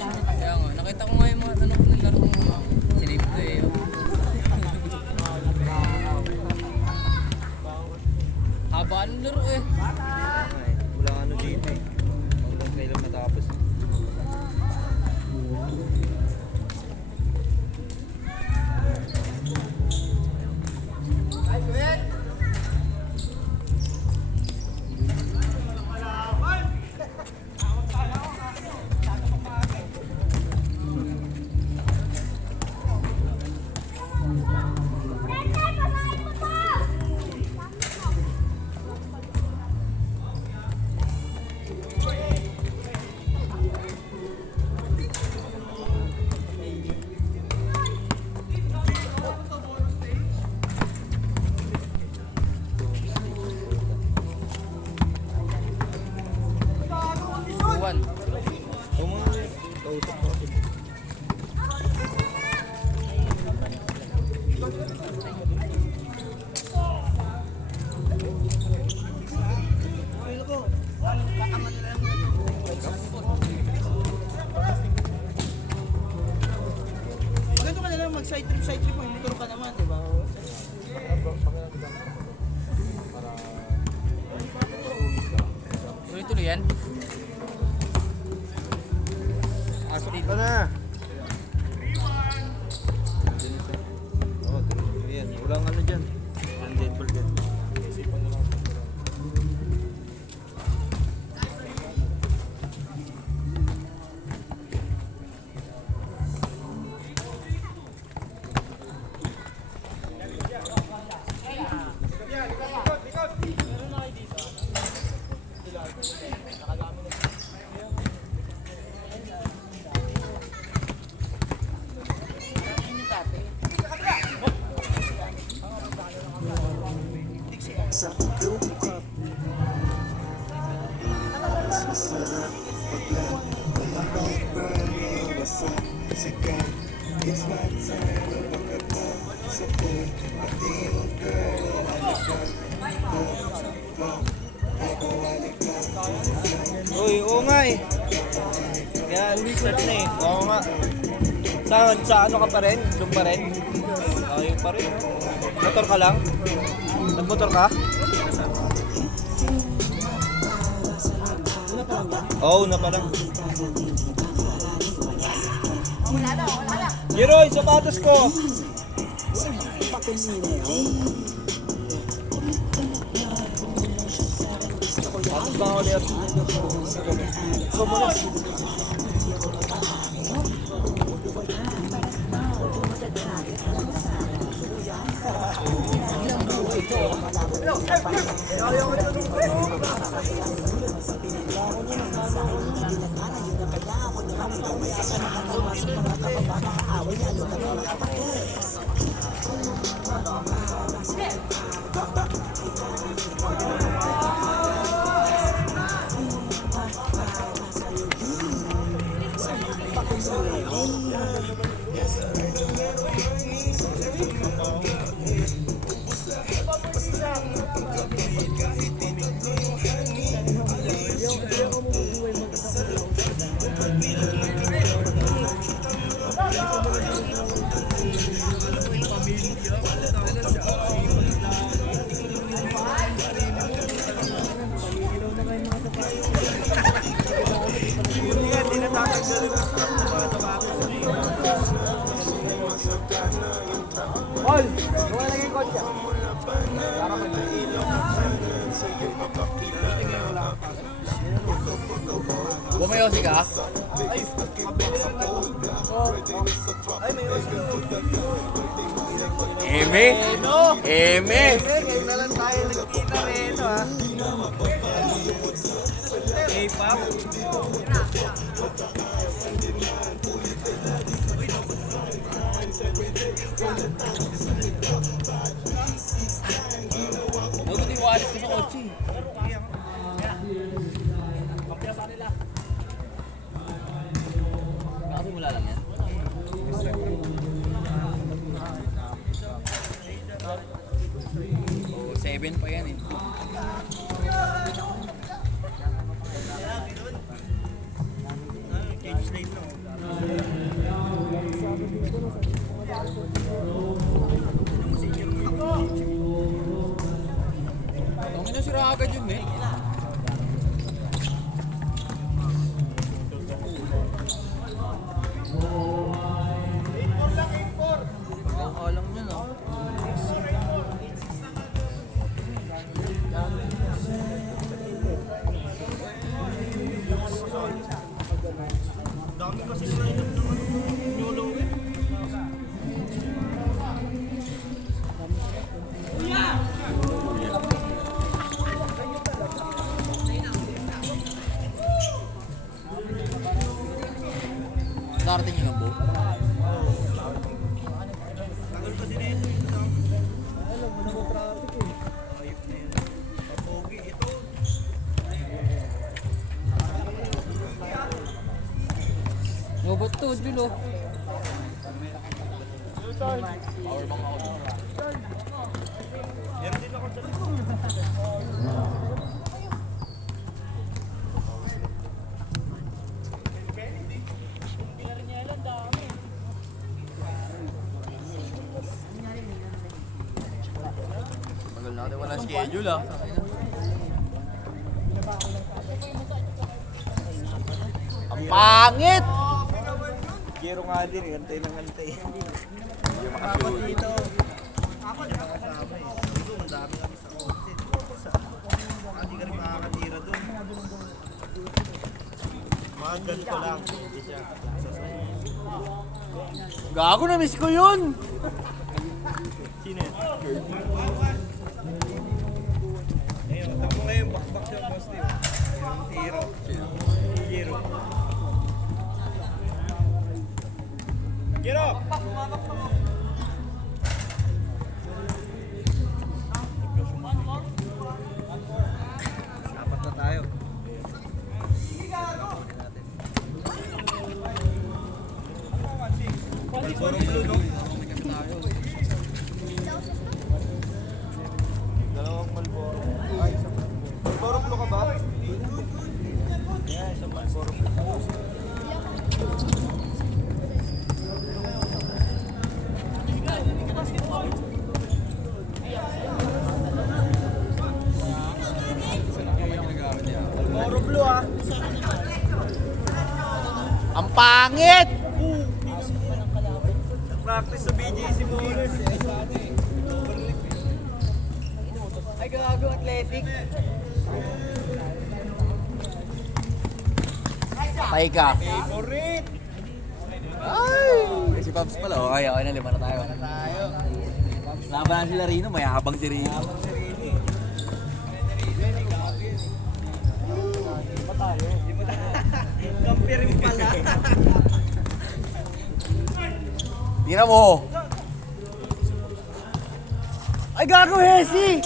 Kaya nga, nakita ko nga yung mga tanong ng laro ko. Sinave ko eh. Haba ng laro eh. Wala ano dito eh. Hanggang kailan matapos. Buwan. Kausap ko. Ganito ka na lang mag-side trip, may motor ka naman, di ba? Tuloy-tuloy yan. Asok ka na. Oo, tuloy yan. Walang ano dyan. Walang deadball dyan. Uy, oo nga eh. Yan, start na eh. Oo nga. Sa ano ka pa rin? Doon pa rin? Ayun pa rin. Motor ka lang? Nagmotor ka? Oo, una pa lang. Jeroy, sapatos ko! Sapatos ba ako ulit? Ikaw muna. Paul, wala lang yung kotse. Bumayosi ka? Ay, may oras na. Eme? Eme? Ngayon na lang tayo nagkita rin, ha? K-pop? Huwag mo iwalis ko sa kotse. Nakasimula lang yan. Oh, 7 pa yan eh. Change lane na. Tangin na sira agad yun eh. Alang niya no. Dami kasi lineup naman ng Yolo eh. Darating yung lambo. Tagal kasi na ito yun. Alam mo na mo traffic eh. Ayop na yun. Papogi ito. No, ba't to, Julo? Meron din ako sa likod. Tagal natin wala schedule ah. Ang pangit! Gero nga din eh. Antay ng antay. Hindi makasama dito. Hindi makasama eh. Dito, madami kami sa content. Hindi ka rin makakatira doon. Mga ganito lang. Hindi siya. Gago na miss ko yun! Sino yun? Ngayon, takbo ngayon. Bakbak siya boss niyo. Hero. Hero. Hero! Dapat na tayo. Malborong blue, no? Dalawang Malboro. Ay, isang Malboro. Malborong blue ka ba? Yeah, isang Malborong blue. Malboro blue ah. Ang pangit! Practice sa BGC Bowlers. Ay, gago, athletic. Patay ka. Favorite! Ay! Si Pabs pala. Okay, okay na. Lima na tayo. Tayo. Laban sila Rino. Mayabang si Rino. Kampi rin pala. Tira mo! Ay, gago, Hesi!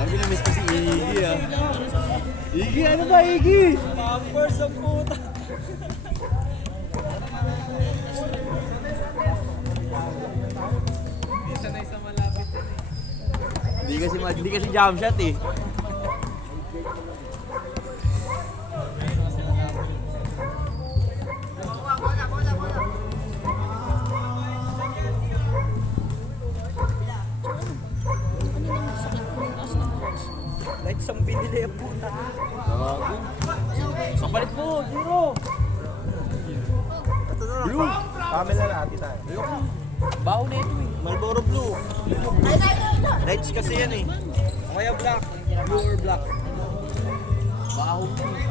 Sabi na miss ko si Iggy ah. Iggy, ano ba Iggy? Pampers ang puta. Hindi kasi jam shot eh. Like isang binili ang puta. Gago. Kapalit mo, Zero! Ito na lang. Camera natin tayo. Baon na ito eh. Marlboro Blue. Lights kasi yan eh. O kaya black. Blue or black. Baon na eh.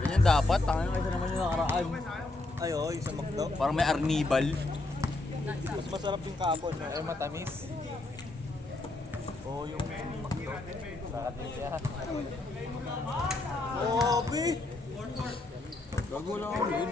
Ganyan yung dapat. Tangan kaysa naman yung nakaraan. Ay, oh, yung sa McDo. Parang may arnibal. Mas masarap yung kapon, no? Eh, matamis. Oo, yung McDo. Nakatin siya. Grabe! Gago lang ako yun.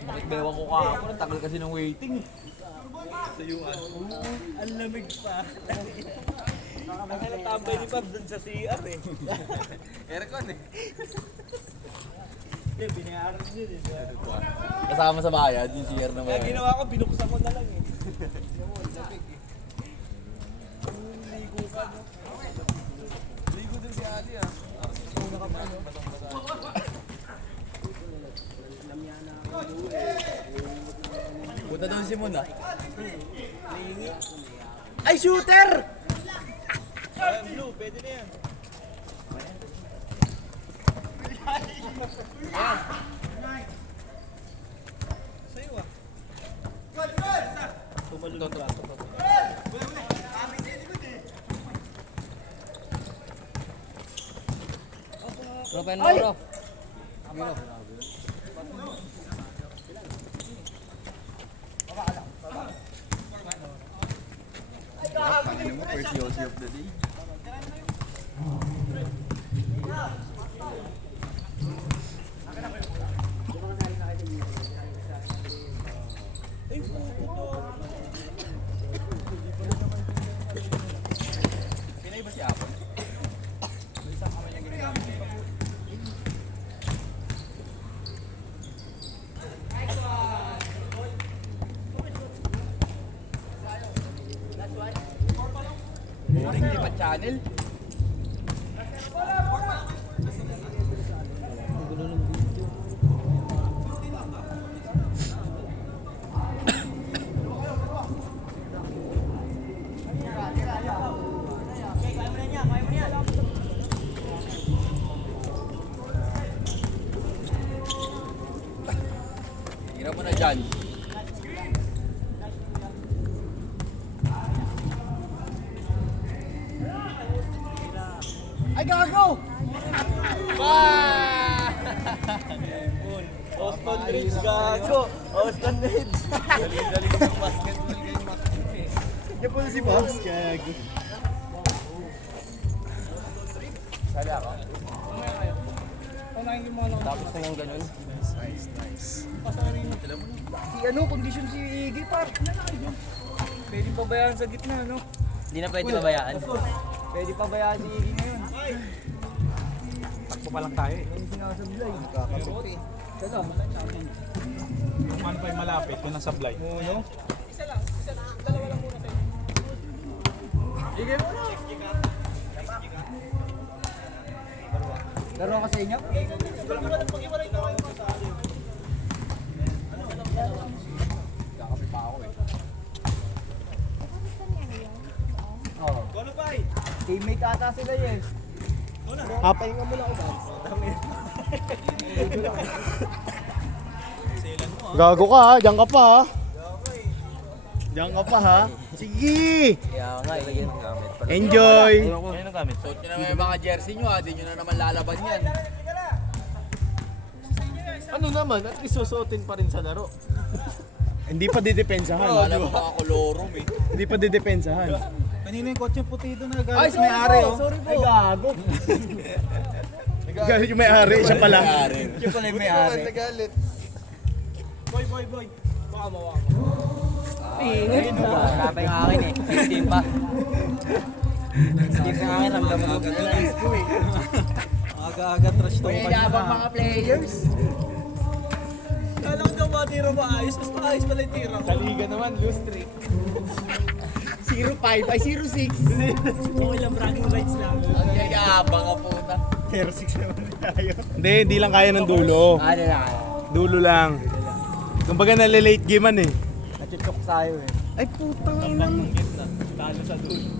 Bakit bewa ko kahapon? Tagal kasi ng waiting eh. Ang lamig pa. Ang natambay ni Pab dun sa CR eh. Aircon eh. Hindi, binayaran din eh. Kasama sa bayad, yung CR na Kaya may. ginawa ko, binuksan ko na lang eh. Ligo ka, no? Ligo din si Ali ah. Punta doon si Mon ah. Ay, shooter! Ayan, blue, pwede na yan. Sa'yo ah. Tumalun ka. Bro, pen mo bro. First Yossi of the day. Ay, puto to. Pinay ba si Apple? Isang kamay niya ginagamit. Boring, lipat channel. Hirap mo na dyan. Ay, gago! Austin Reeds, gago. Austin Reeds. Dali-dali ng basketball kayong makikita eh. Yan po si Bobs, gago. Sali ako. Panahin yung mga lang. Tapos na yung ganun. Si ano, kondisyon si Iggy, par. Pwede pabayaan sa gitna, no? Hindi na pwede babayaan. Pwede pa bayaan si Iggy ngayon. Takbo pa lang tayo eh. Yung sinasablay. Kakapit eh. Sala. Yung ano pa yung malapit, yung nasa blind. Ano? Laro ka sa inyo? Oo. Ano pa Teammate ata sila eh. Papahinga mo na ako ba? Gago ka ha, diyan ka pa ha. Diyan ka pa ha. Sige! Kaya nga, ilagay ng gamit. Enjoy! Ayun ang gamit. Suot nyo naman yung mga jersey nyo ha, di nyo na naman lalaban yan. Ano naman, at least susuotin pa rin sa laro. Hindi pa didepensahan. Wala mo mga kolorum eh. Hindi pa didepensahan. Kanina yung kotse puti doon na Ay, galit may ari oh. Sorry po. Ay, gago. Galit yung may-ari, siya pala. Siya pala yung may-ari. Nagalit. Boy. Baka mawa ko. Pingit. Wala pa yung akin eh. Team pa. Team yung akin, ramdam mo. Aga-aga trash talk May yabang mga players. Kala ko daw matira maayos, mas maayos pala yung tira ko. Kaliga naman, lose streak. 0-5 ay 0-6. Okay lang, bragging rights lang. Ang yayabang ang puta. 0-6 naman tayo. Hindi lang kaya ng dulo. Ano na? Dulo lang. Kumbaga nalilate gamean eh. Nachuchok sa'yo eh. Ay putang ina mo. Gitna, talo sa dulo.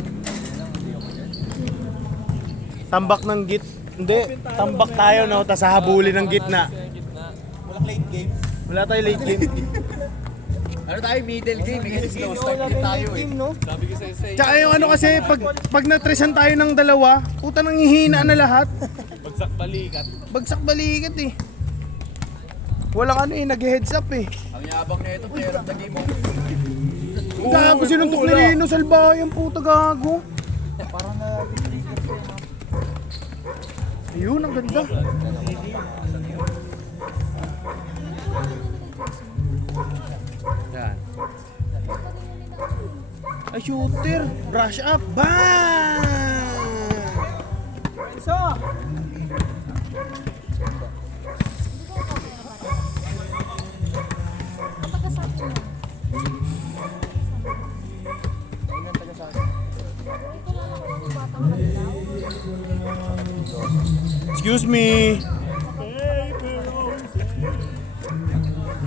Tambak ng git. Hindi, tambak tayo no, tas hahabulin ng gitna. Walang late game. Wala tayo late game. Ano tayo, middle game eh, kasi slow start din tayo eh. no? Sabi ko sa'yo sa'yo. Tsaka yung ano kasi, pag natrisan tayo ng dalawa, puta nang hihina na lahat. Bagsak balikat. Bagsak balikat eh. Walang ano eh, nag-heads up eh. Ang yabang na ito, player of the game mo. Gago, sinuntok ni Rino, salbayan puta gago. Parang na-trigger ko yun. Ayun, ang ganda. Yan. Ay, shooter. Brush up. Bang! Isa! Excuse me.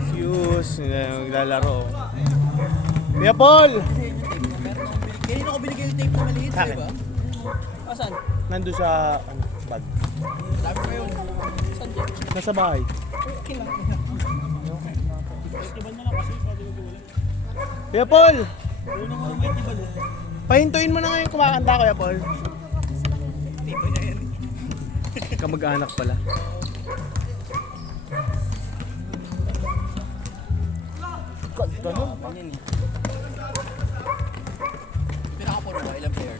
Excuse. Naglalaro. Kuya Paul! Kanina ko binigay yung tape na maliit, Akin. di ba? Asan? Nandun sa bag. Sabi ko yun. Saan dyan? Nasa bahay. Okay lang. Kuya Paul! Pahintuin mo na ngayon kumakanta, Kuya Paul. Kamag-anak pala. Ganun. Ganyan eh. Pinakapuro ka, ilang players?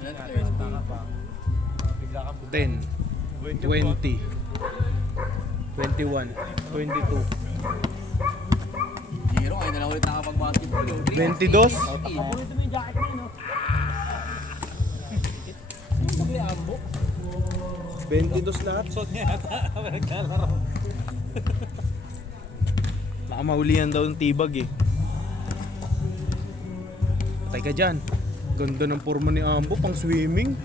Ilang players? 10, 20, 21, 22, Hero, ngayon na lang ulit nakapag-basketball. 22. Paborito mo yung jacket mo, no? Pagli ambo. 22 lahat. Suot niya yata. Nagkalaro. Baka maulihan daw ng tibag eh. Patay ka dyan. Ganda ng forma ni Ambo, pang swimming.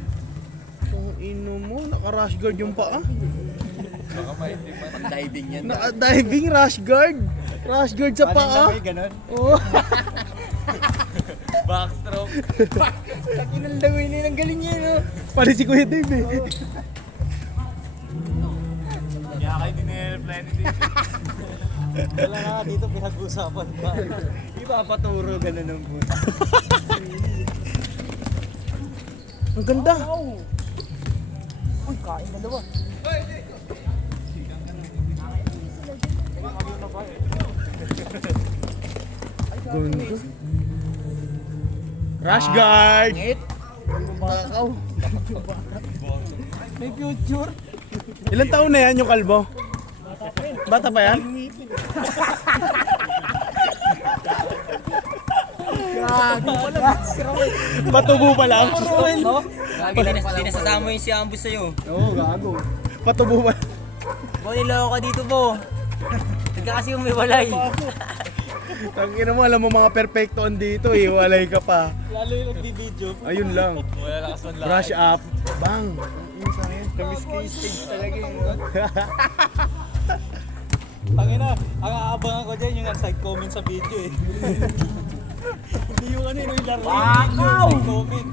Kung ino mo, naka-rush guard yung paa. Pag-diving yan. Naka-diving rush guard. Rush guard sa paa. Ganon. Oo. Backstroke. Kakinang lawin na yung galing niya, no? Pali si Kuya Dave eh. Kaya kayo din nire-reply ni Dave. Wala nga dito pinag-usapan pa. Ipapaturo ganun ng buta. Ang ganda. Uy, kain dalawa. Ganda. Rush guard. Bakaw. May future. Ilan taon na yan yung kalbo? Bata pa yan? Patubo pa lang? No? Hindi nasasama yung si Ambus sa'yo. Oo, gago. Patubo pa. Bo, niloko ka dito, Bo. Huwag ka kasi umiwalay. Tangina mo, alam mo mga perfectoon dito eh. Walay ka pa. Lalo yung nagdi-video. Ayun lang. Wala lakas man lang. Brush up. Bang. Kamiss ko yung stage talaga yung Tangina, ang aabangan ko dyan yung side comment sa video eh. Hindi yung ano yung laro yung side comment.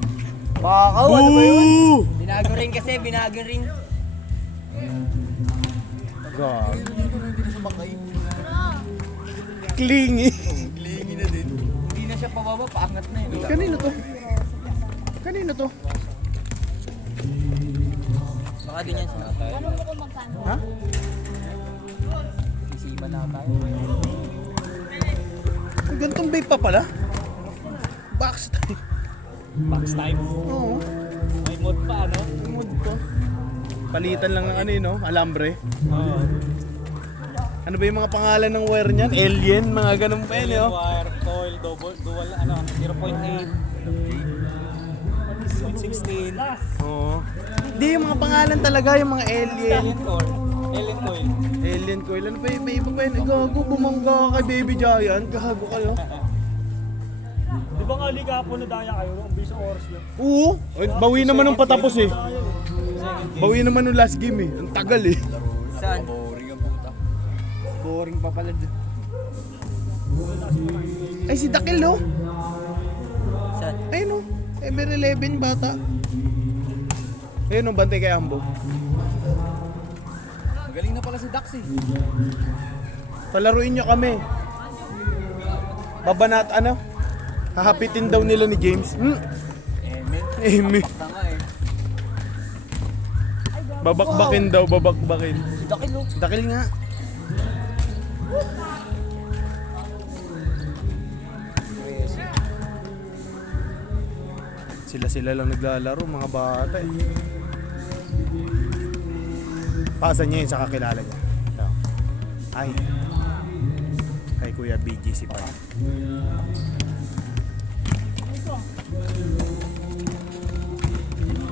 Bakaw, Boo! Binago rin kasi, binago rin. God. Clingy. Clingy na din. Hindi na siya pababa, paangat na yun. Kanino to? Kanino to? Baka din yan sa tayo. Ha? Sisiba na tayo. May gantong vape pa pala? Box time. Box time. Oo. May mod pa ano? Mood ko. Palitan lang ng ano yun, no? Alambre. Oo. Ano ba yung mga pangalan ng wire niyan? Alien, mga ganun pa yun, no? Wire, coil, dual ano, 0.8. 0.16. Oo. Hindi, yung mga pangalan talaga, yung mga alien. Alien core. Alien coil. Alien coil. Ano ba yung iba pa yun? Gago, bumangga ka kay Baby Giant. Gago kayo. Di ba nga liga po na daya kayo? Ang bilis oras yun. Oo. Ay, bawi naman nung patapos eh. Bawi naman nung last game eh. Ang tagal eh. Saan? Boring ang puta. Boring pa pala dyan. Ay, si Dakil, no? Saan? Ayun, no? Ever 11 bata. Ayun ang bantay kay Ambo. Magaling na pala si Dax eh. Palaruin nyo kami. Babanat ano? Hahapitin daw nila ni James. Amen. Tanga eh. Babakbakin daw, babakbakin. Dakil oh. Dakil nga. Sila lang naglalaro, mga bata eh. Pasan niya yun sa kakilala niya. Ito. Ay. Kay Kuya BGC pa.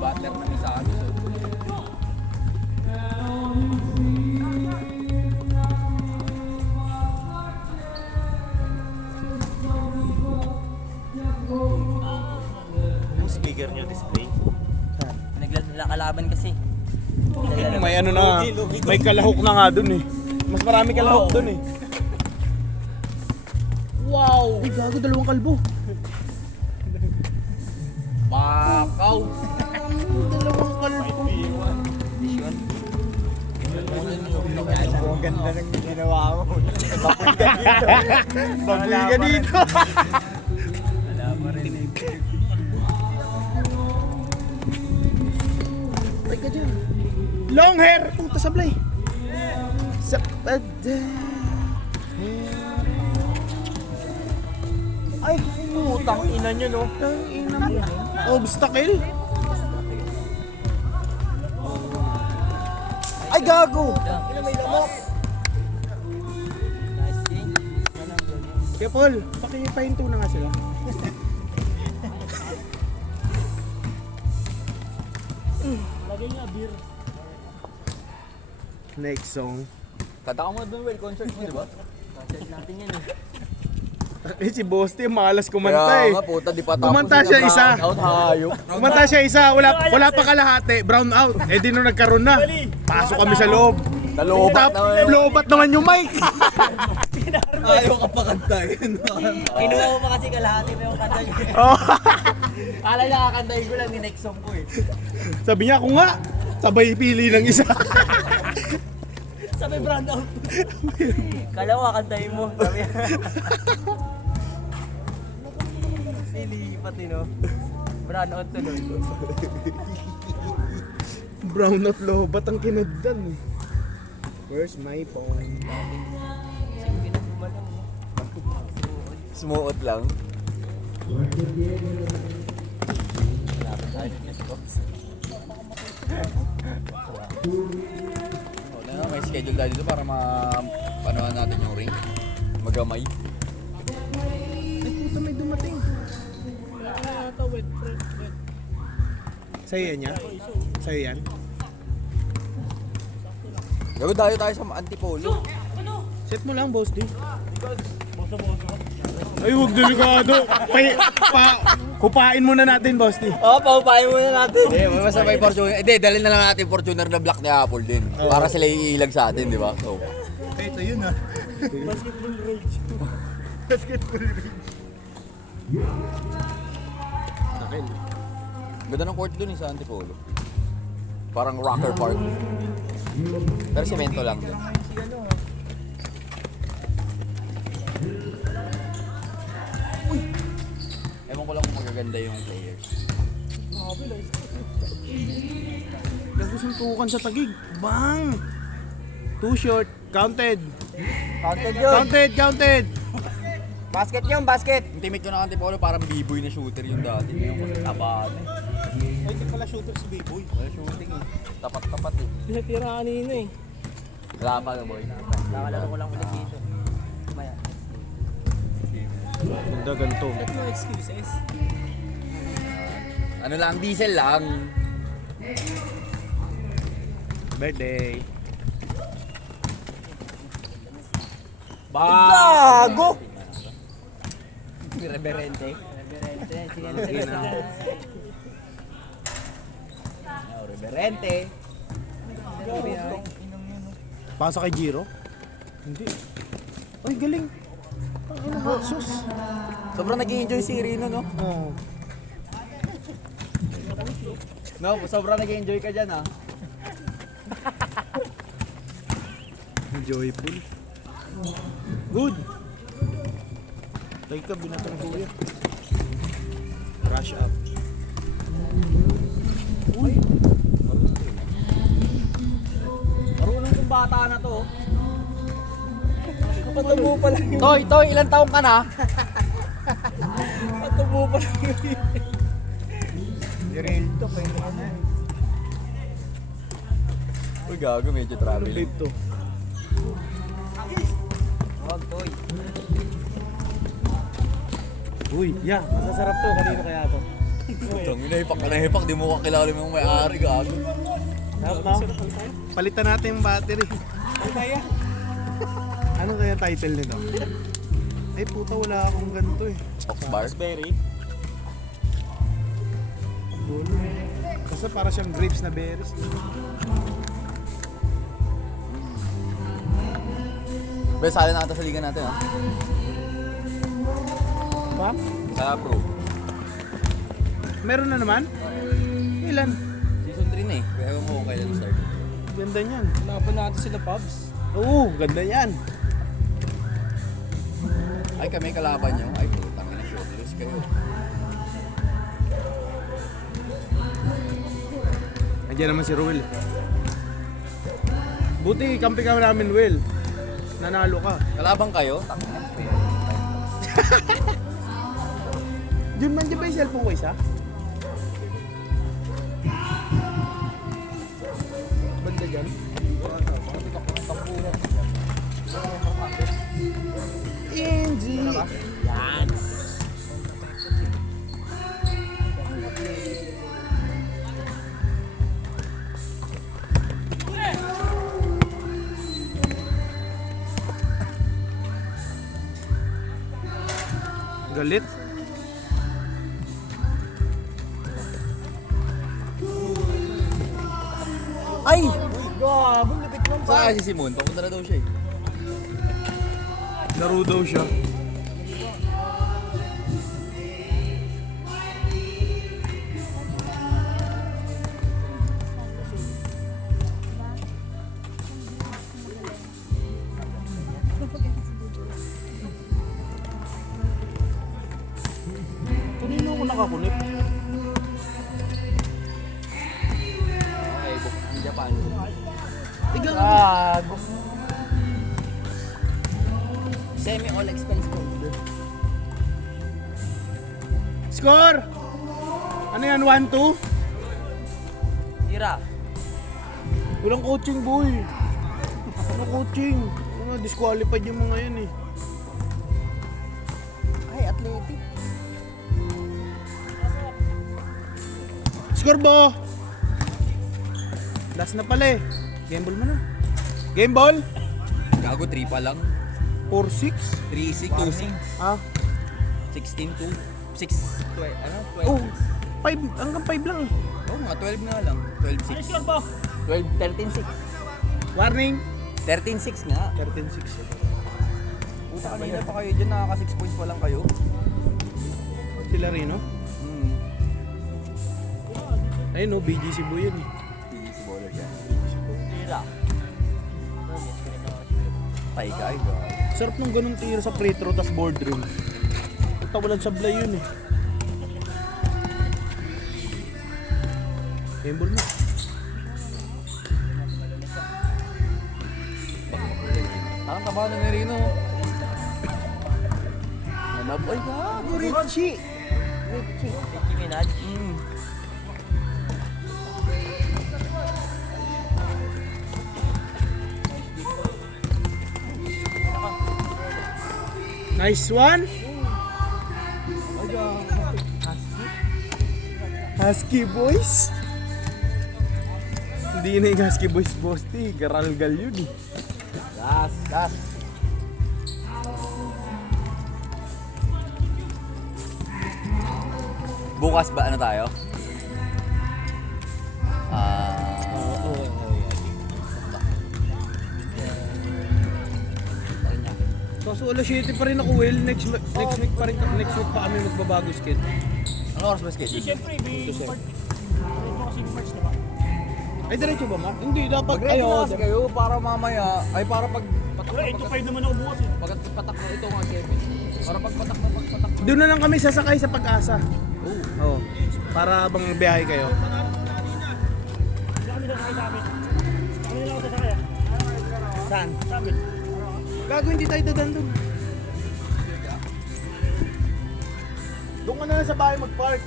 Butler na isa ano. Yung speaker nyo display. Naglalakalaban kasi. May ano na, may kalahok na nga dun eh. Mas marami kalahok dun eh. Wow! Ay, gago, dalawang kalbo. Bakaw. Dalawang kalbo. Ang ganda ng ginawa mo. Baboy ka dito. Ay ka dyan. Long hair! Puta sablay. Sapada. Ay, putang ina nyo no. Ang ina mo. Obstacle? Ay, gago! Nice king. Kaya Paul, pakipahinto na nga sila. Next song. Kanta ka mo doon, well, concert mo, di ba? Concert natin yan eh. Eh si Bosti, malas kumanta eh. Kaya nga, puta, di pa tapos. Kumanta siya isa. Out, hayop. Kumanta siya isa, wala pa kalahati, brown out. Eh di nung nagkaroon na, pasok kami sa loob. Nalobat naman. Lobat naman yung mic. Ayaw ka pa kantahin. Kinuha mo pa kasi kalahati pa yung kanta nyo. Oh. Kala niya kakantahin ko lang ni next song ko eh. Sabi niya, ako nga, sabay pili ng isa. Sabi brand out. Kala ko kakantahin mo. Sabi niya. Silipat eh no. Brand out tuloy. Brown out lobat ang kinagdan eh. Where's my phone? Smooth lang. May schedule tayo dito para mapanohan natin yung ring. Magamay. Ay puta, may dumating. Sa'yo yan yan? Sa'yo yan? Gago tayo sa Antipolo. Set mo lang, boss D. Ay, huwag delikado. Kupain muna natin, boss D. Oo, paupahin muna natin. Eh, may masabay Fortuner. Eh, dalhin na lang natin Fortuner na black ni Apple din. Para sila iilag sa atin, di ba? So, Ito yun ah. Basketball rage. Basketball rage. Takil. ganda ng court dun sa Antipolo. Parang rocker park. Pero semento lang dun. Ewan ko lang kung magaganda yung players. Nagsusuntukan sa tagig. Bang! Too short. Counted. Counted yun. Counted. Basket yun, basket. Yung teammate ko ng Antipolo parang b-boy na shooter yung dati. Ngayon ko tabaan eh. Ay, hindi pala shooter si B-Boy. Wala shooting eh. Tapat-tapat eh. Pinatira kanina eh. Wala pa na boy. Nakalaro ko lang ulit dito. Maya. Ganda ganito. No excuses. Ano lang, diesel lang. Birthday. Gago! Reverente. Reverente. Sige na, sige na. Reverente. Pasa kay Giro? Hindi. Ay, galing. Ang hot sauce. Sobrang nag-i-enjoy si Rino, no? Oh. No, sobrang nag-enjoy ka dyan ah. Joyful. Good. Tayo ka, binato ng kuya. Rush up. Marunong yung bata na to. Patubo pa lang yun. Toy, ilan taong ka na? Patubo pa lang yun. Dirildo, pwede ka na. Uy, gago, medyo travel. Bait to. Huwag, Toy. Uy, yeah, masasarap to. Kanino kaya to? Putang ina, hipak ka na hipak. Di mo kakilala yung may-ari, gago. Sarap na. Palitan natin yung battery. Ano kaya title nito? Ay puta, wala akong ganito eh. Oxbar. Raspberry. Basta para siyang grapes na berries. Bes, sali na ata sa liga natin, ha? Pa? Kaya pro. Meron na naman? Ilan? Season 3 na eh. Kaya ewan mo kung kailan start. Ganda niyan. Laban natin sila, Pubs. Oo, ganda yan. Ay, kami kalaban nyo. Ay, putang ina, shortlist kayo. Nandiyan naman si Ruel. Buti, kampi ka namin, Will. Nanalo ka. Kalaban kayo? Tangina. Jun, man, di ba yung cellphone ko isa? Banda dyan? Indy! Yan! Galit? Ay! Gago, lipit lang. Saan si Simon? Papunta na daw siya eh. Laro daw siya. Kanino ako nakakunik? Okay, book ang Japan. Tiga Gago. Semi all expense covered. Score! Ano yan? 1-2? Tira. Walang coaching, boy. Ano coaching? Mga disqualified yung mga yan eh. Ay, athletic. Score bo! Last na pala eh. Game ball mo na. Game ball? Gago, 3 pa lang. 4-6? 3-6, 2-6. Ah? 16-2. 6, 12, ano? 12. Oh, 5. Hanggang 5 lang eh. Oh, mga 12 na lang. 12-6. 12, 13-6. Warning! 13-6 nga. 13-6. Puta, kanina pa kayo dyan. Nakaka 6 points pa lang kayo. Sila rin, no? Hmm. Ayun, no? BGC boy yun eh. Easy baller yan. Tira. Tay ka, ay gago. Sarap ng ganung tira sa free throw tas boardroom. Tawalan sablay yun eh. Game ball mo. Parang taba na ni Rino. Nanab, ay gago. Richie! Nicki Minaj. Nice one! Husky boys! Hindi na yung Husky boys, Bosti. Garalgal yun eh. Gas, gas. Bukas ba ano tayo? Kaso alas 7 pa rin ako, Will. Next week pa kami magbabago skid. Ano oras ba schedule? Siyempre, Ay, diretso ba ma? Hindi, dapat Mag-ready na kasi kayo para mamaya, ay para pag patak Wala, 8 to 5 naman ako bukas eh. Pag patak na ito nga 7. Para pag patak na. Doon na lang kami sasakay sa Pag-asa. Oo. Para bang biyahe kayo. Hindi kami sasakay sa amin. Kami nila ako sasakay ah. Saan? Sa amin. Gago, hindi tayo dadan doon. Doon ka na lang sa bahay mag-park.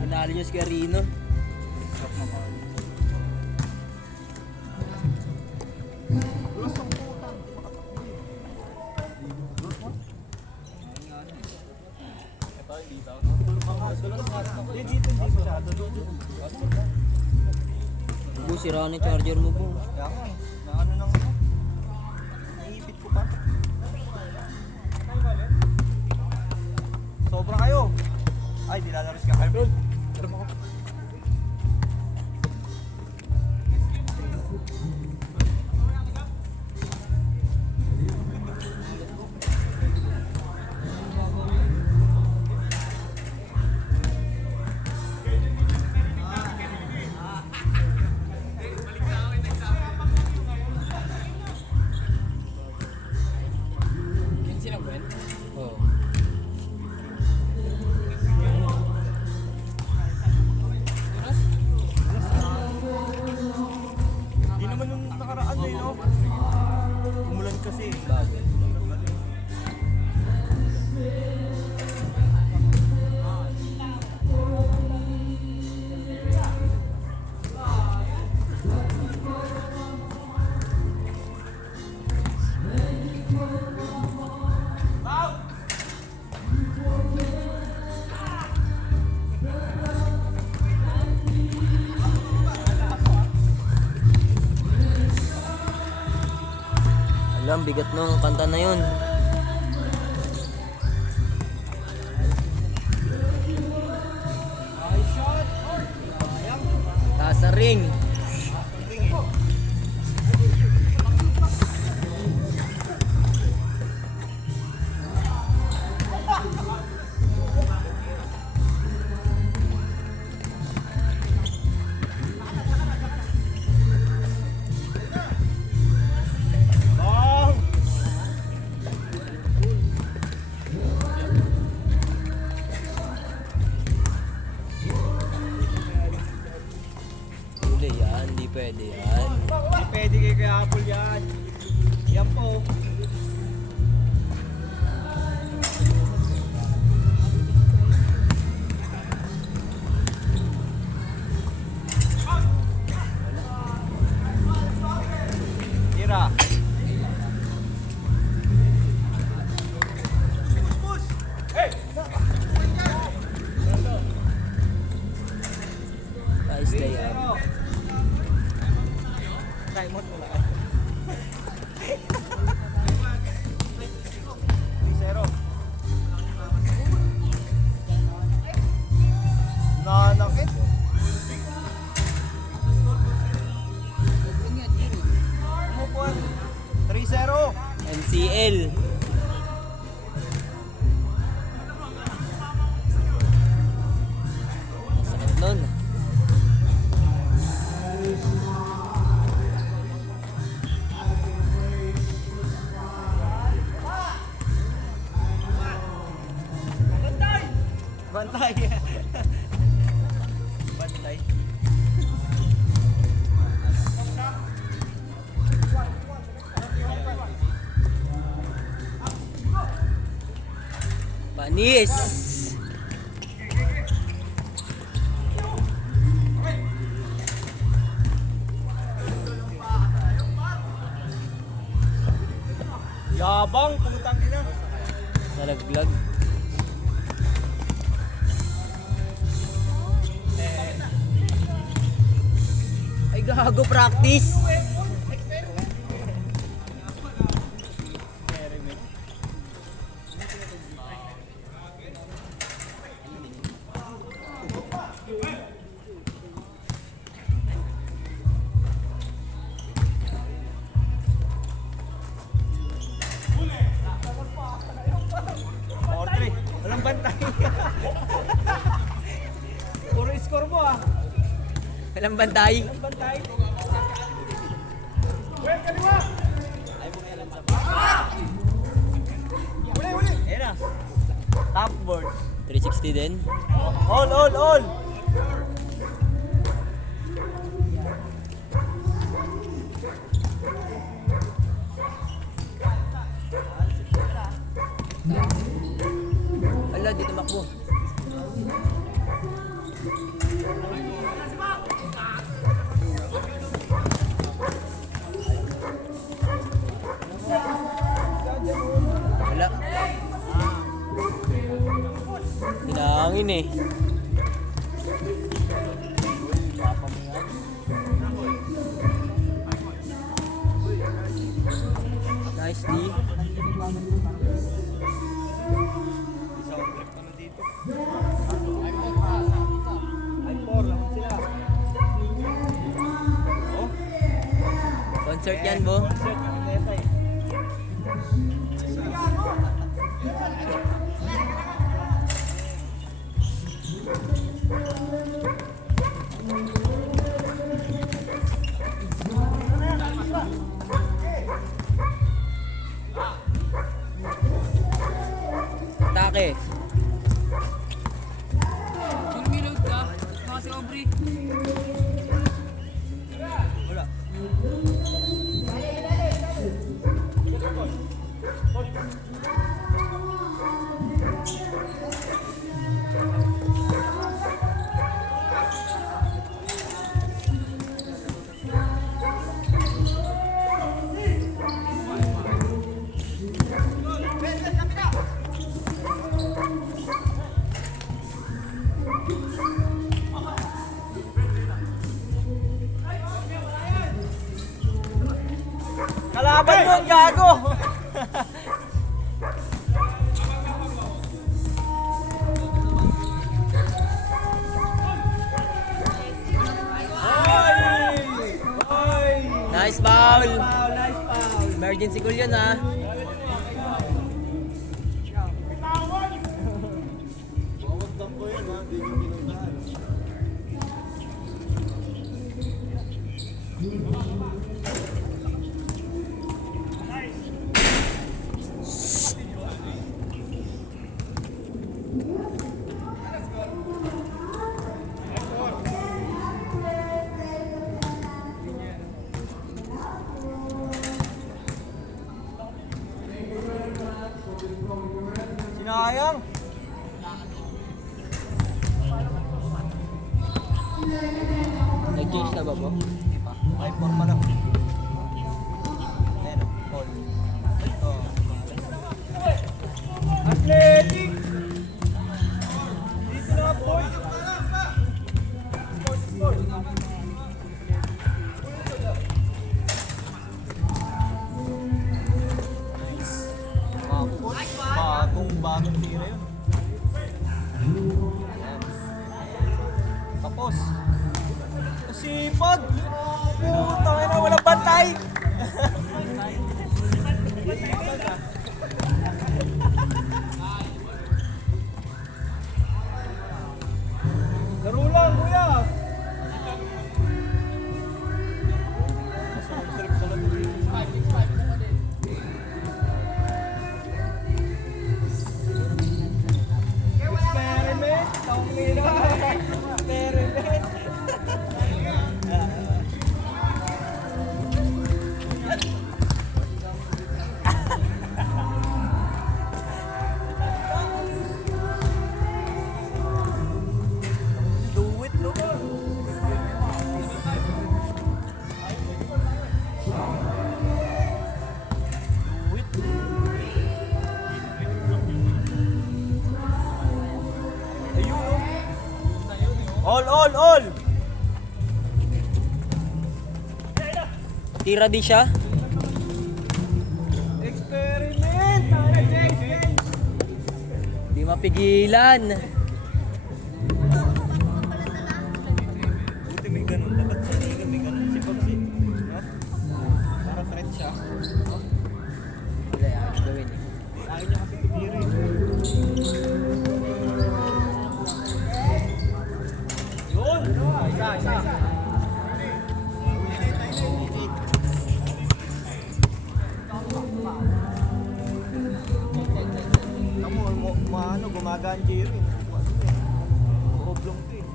Manalo nyo si Carino. Bu, sira na yung charger mo po. Kaya nga eh. Na ano nang naipit ko pa. Sobra kayo. Ay, di lalaros ka kayo. Oh. Di naman nung nakaraan eh, no? Umulan kasi. Bagay. Alam, bigat nung kanta na yun. Taas sa ring. Huli yan, hindi pwede yan. Hindi pwede kayo kaya Apple yan. Yan po. Tira. Nice day yan. Diamond mo lang. 3-0. Nanakit. Umupuan. 3-0. MCL. Sakit nun. Bantay. Bantay. Panis. Yabang, putang ina. Nalaglag. Ay gago, practice. Walang bantay. Ayan na. Top board. 360 din. All! Ala, dito makbo. Wala. Hinangin eh. Nice D. Concert yan, Bo. Atake. Reload ka. Baka si Aubrey. Kalaban mo, gago! Nice foul. Emergency goal yun, ha. Sinayang! Nag-change na ba, Bo? 5-4 pa lang. Ayan o, all. Athletic! Dito na, boy! Bagong tira yun. Tapos. Sipag! Puta na, walang bantay! Laro lang, kuya! Experiment! Experiment! Do it, no? All! Tira di siya. Experiment! Di mapigilan. Buti may ganun. Dapat sa liga may ganun. Si Pagsi. No? Para threat siya. Wala yan. Gawin. Ayaw niya kasi tumirin. Yun! Isa. Gumagaan Jerry. Oblong to eh.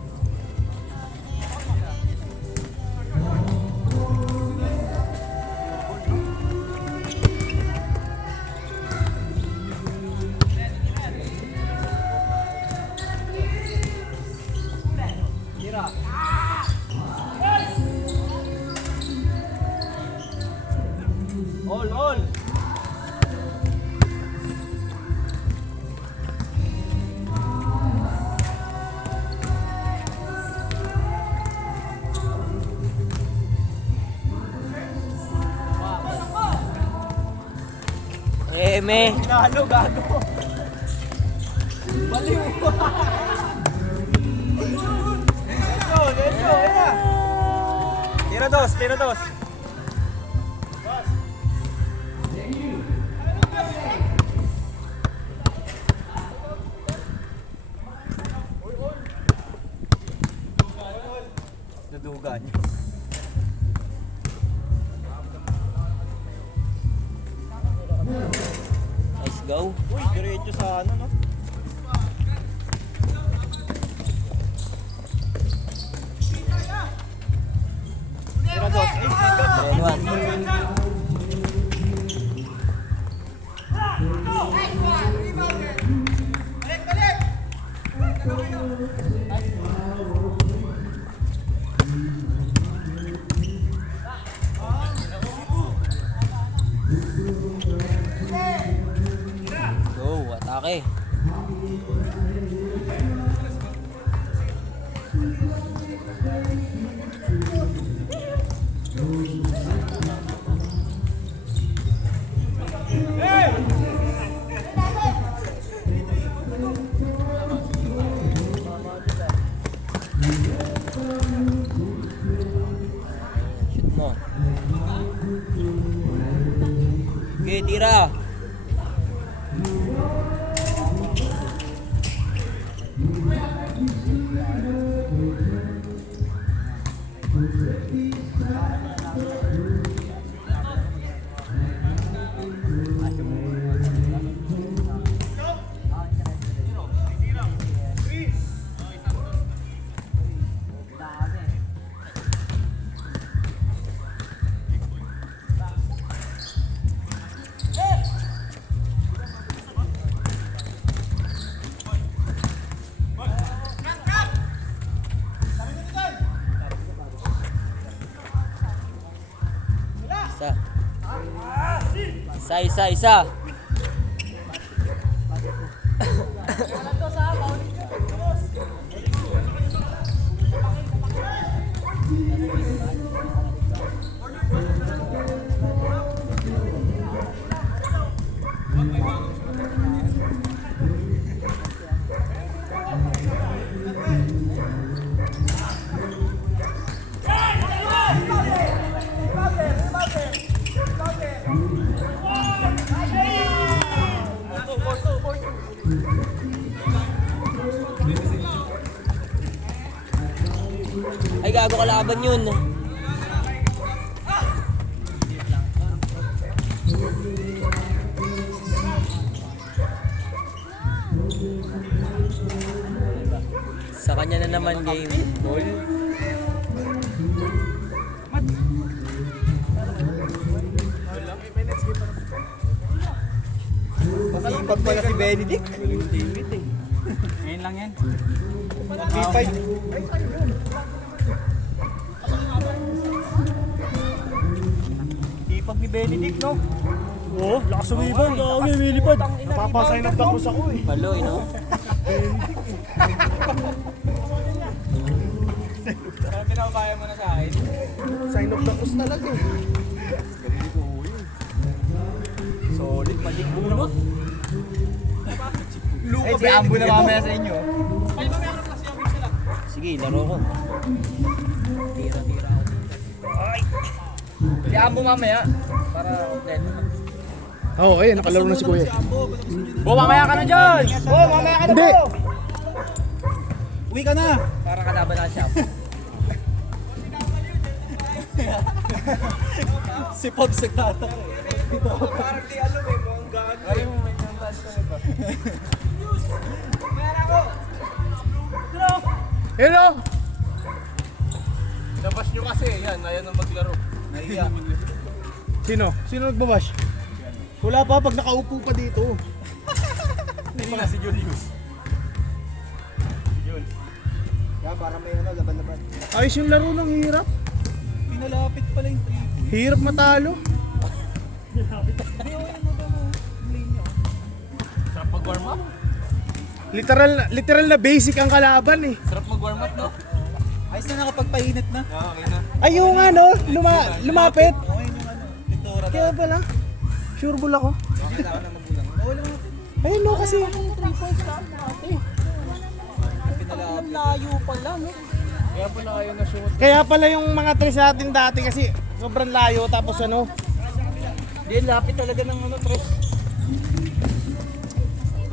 Tira. All. Me. Nalo, gago. Baliw. Let's go, yeah. Tira dos. Dudugan. Let's go. Uy, diretso sa ano, no? Tira dos. Ay, sigat. 10-1. Go, atake. Shoot mo. Okay, tira. Isa. Ay, gago kalaban yun. Sa kanya na naman game ball. Masipag pala si Benedict. Ngayon lang yan. P5. Sipag ni Benedict, no? Oo, lakas sumibang. Gagi, lumilipad. Napapasign up tapos ako eh. Baloy, no? Pero pinapabaya mo na sa akin. Sign up tapos talaga eh. Solid, maling bunot. Eh, si Ambo na mamaya sa inyo. Sige, laro ko. Tira ako. Si Ambo mamaya. Para kompleto. Oo, ayun, nakalaro na si Kuya. Bo, mamaya ka na dyan! Bo, mamaya ka na, Hindi. Bo! Uwi ka na! Para kalaban na siya. Si Pops nagtata. Parang di alam eh, mukhang gaano. Ay, mo may nantas ko ito. Hello! Labas nyo kasi, yan, ayaw nang maglaro. Nahiya. Sino? Sino nagbabash? Wala pa pag nakaupo pa dito. Hindi nga si Julius. Ayos yung laro ng hirap. Pinalapit pala yung 3. Hirap matalo. Sarap mag-warm up. Literal na basic ang kalaban eh. Sarap mag-warm up, no? Ayos na nakapagpainit na. Okay na. Ayun nga no, lumapit. Okay yung ano, pintura. Kaya pala, sure bull ako. Hindi na ako na magulang. Oo lang. Ayun no kasi. Ang layo pala, no? Kaya pala ayaw na shoot. Kaya pala yung mga tres natin dati kasi sobrang layo tapos ano. Hindi, lapit talaga ng ano, tres.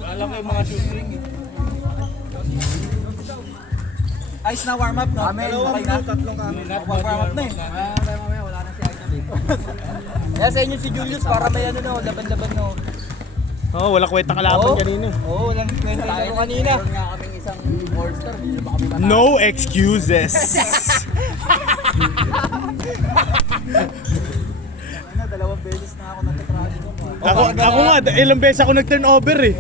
Alam ko yung mga shoot ring eh. Ice na warm up, no? Okay na? Tatlong kami. Warm up na eh. Mamaya wala na si Idol eh. Kaya sa inyo si Julius para may ano, no, laban-laban, no? Oh, wala kwenta kalaban kanina. Oo, walang kwenta yung kanina. Meron nga kaming isang all-star, hindi na ba kami matalo? No excuses. Ano, 2 beses na ako natatrash mo. ako nga, ilang beses ako nag-turnover eh.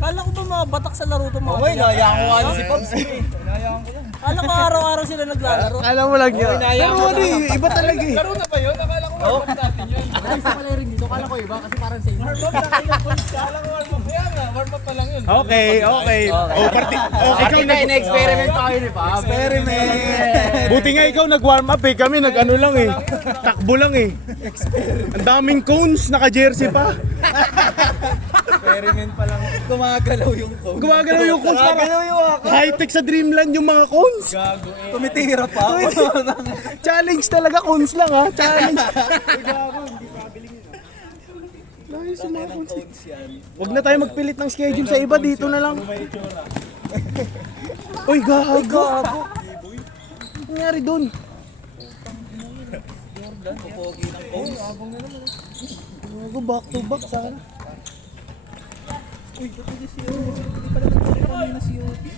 Kala ko ba mga batak sa laro to mga Okay, nahayaan ko nga si Pops. Nahayaan ko lang. Kala ko araw-araw sila naglalaro. Alam mo lang yun. Pero ano eh, iba talaga eh. Laro na ba yun? Akala ko warm up natin yun. Ay, isa pala rin dito, kala ko iba kasi parang sa inyo. Warm up na kayo polis ka. Akala ko warm up. Kaya nga, warm up pa lang yun. Okay. Oh, ikaw experiment pa kayo ni Pam. Experiment! Buti nga ikaw nag-warm up eh. Kami nag-ano lang eh. Takbo lang eh. Ang daming cones, naka-jersey pa. Experiment pa lang. Gumagalaw yung code. Gumagalaw yung cones para high-tech sa Dreamland yung mga cones. Tumitira pa ako. Challenge talaga, cones lang ha. Challenge. Nice yung mga cones. Huwag na tayo magpilit ng schedule sa iba, dito na lang. Uy, gago. Ano nangyari dun? Pupogi ng code. Gago, back to back sana. Uy, ba't hindi si Obi? Hindi pala nagpapit kami na si Obi.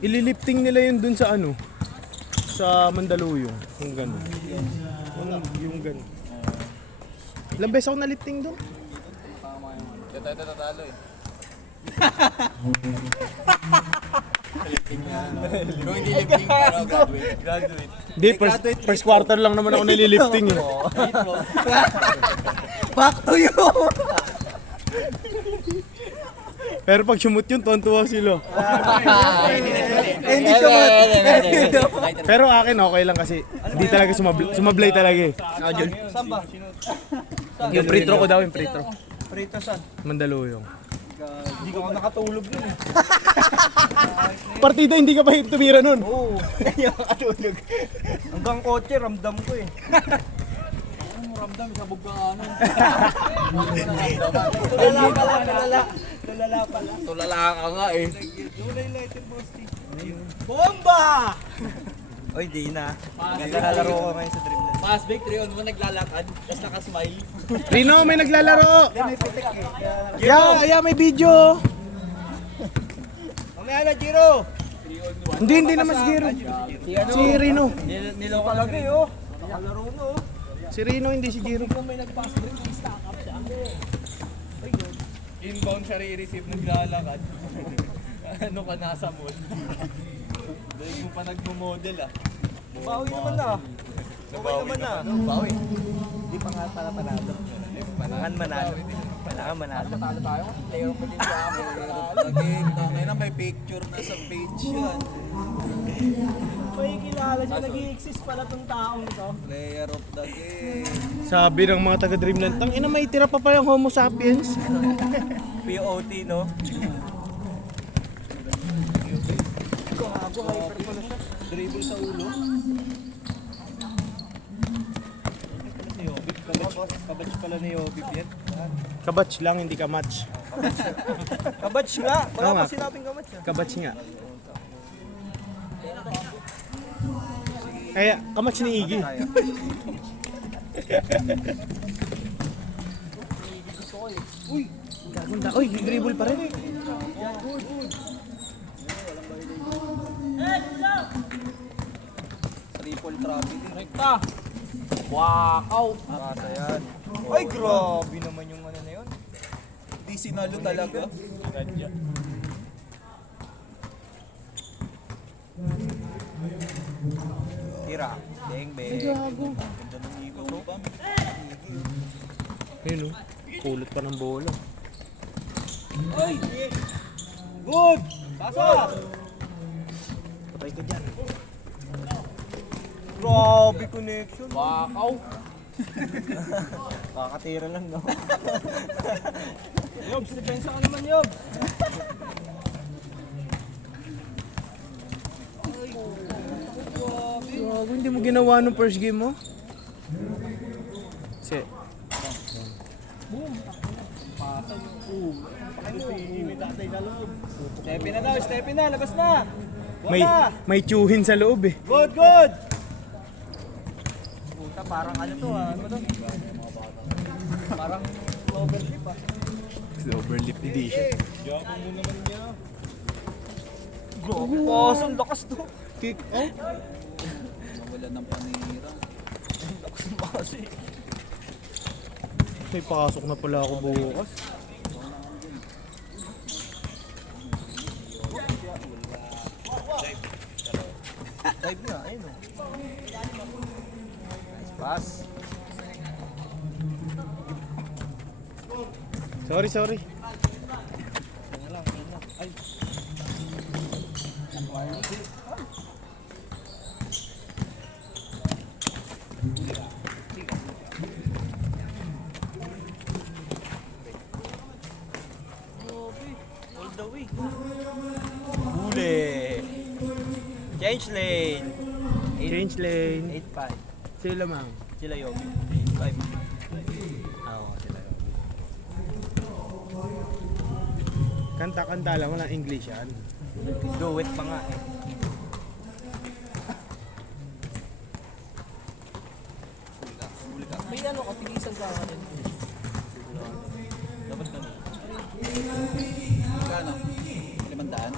Ililifting nila yun dun sa ano? Sa Mandaluyong. Yung gano'n. Yung gano'n. Ilang beses ako na-lifting dun? Kaya tayo tatalo eh. Kung hindi lifting, pero graduate. Graduate. Hindi, first quarter lang naman ako nililifting eh. Back to you! Pero pag sumut yun, tuwan-tuwa sila. Hindi siya Pero akin okay lang kasi hindi talaga sumablay talaga eh. Saan ba? Yung free throw ko daw, yung free throw. Prito saan? Mandaluyong. Hindi ko nakatulog nun eh. Partida, hindi ka pa tumira nun. Oo. Hindi ako nakatulog. Hanggang kotse, ramdam ko eh. Ramdam, sabog ka nga nun. Tulala pala. Tulala ka nga eh. Bomba! Oy, di na. Ganda na laro ko ngayon sa Dreamland. Pass break, 3-on mo naglalakad, tapos nakasmile. Rino, may naglalaro. Yeah, may video. Mamaya na, Giro! Hindi naman si Giro. Si Rino. Niloko lang eh, oh. Nakalaro mo, oh. Si Rino, hindi si Giro. Inbound siya re-receive, naglalakad. Ano ka nasa mall? Dahil mo pa nagmo-model ah. Bawi naman na. Okay naman na. Bawi. Hindi pa nga pala panalo. Kailangan manalo. Kailangan manalo. Matalo tayo kasi player pa din sa amin. Lagi, na may picture na sa page yan. May kilala siya, nag-i-exist pala tong taong to. Player of the game. Sabi ng mga taga-Dreamland, tang ina may tira pa pala yung Homo sapiens. POT, no? Dribble sa ulo. Si Yobib, kabatch pala ni Yobib yan. Kabatch lang, hindi ka match. Kabatch nga! Wala Oo nga. pa sinabing kabatch ah. Kabatch nga. Kaya, kamatch ni Iggy. Gaganda. Uy, dribble pa rin. Triple travel. Rekta. Wow. Basta yan. Ay, grabe naman yung ano na yun. Di sinalo talaga. Tira. Beng, beng. Gago. Ganda ng ikot, no? Ayun oh. Kulot pa ng bola. Good! Pasok! Patay ka dyan. Grabe connection. Wow. Kakatira lang, no? Yobs, depensa ka naman, Yob. Gago, hindi mo ginawa nung first game mo? Si. Stepin na daw, stepin na, labas na. May, may tsuhin sa loob eh. Good, good! Puta, parang ano to ano to? Parang overlip Overlip edition. Grabe, pasang lakas to. Kick out. Nawala ng panira. Lakas ng base. May pasok na pala ako bukas. Dive na, ayun o. Nice pass. Sorry. All the way. Huli. Change lane. Change lane. 8-5. Sila mang. Sila yung 8-5. Oo, sila yung. Kanta-kanta lang, walang English yan. Do it pa nga eh. May ano ka, tigisan ka ka din. Dapat na. Kano? 500?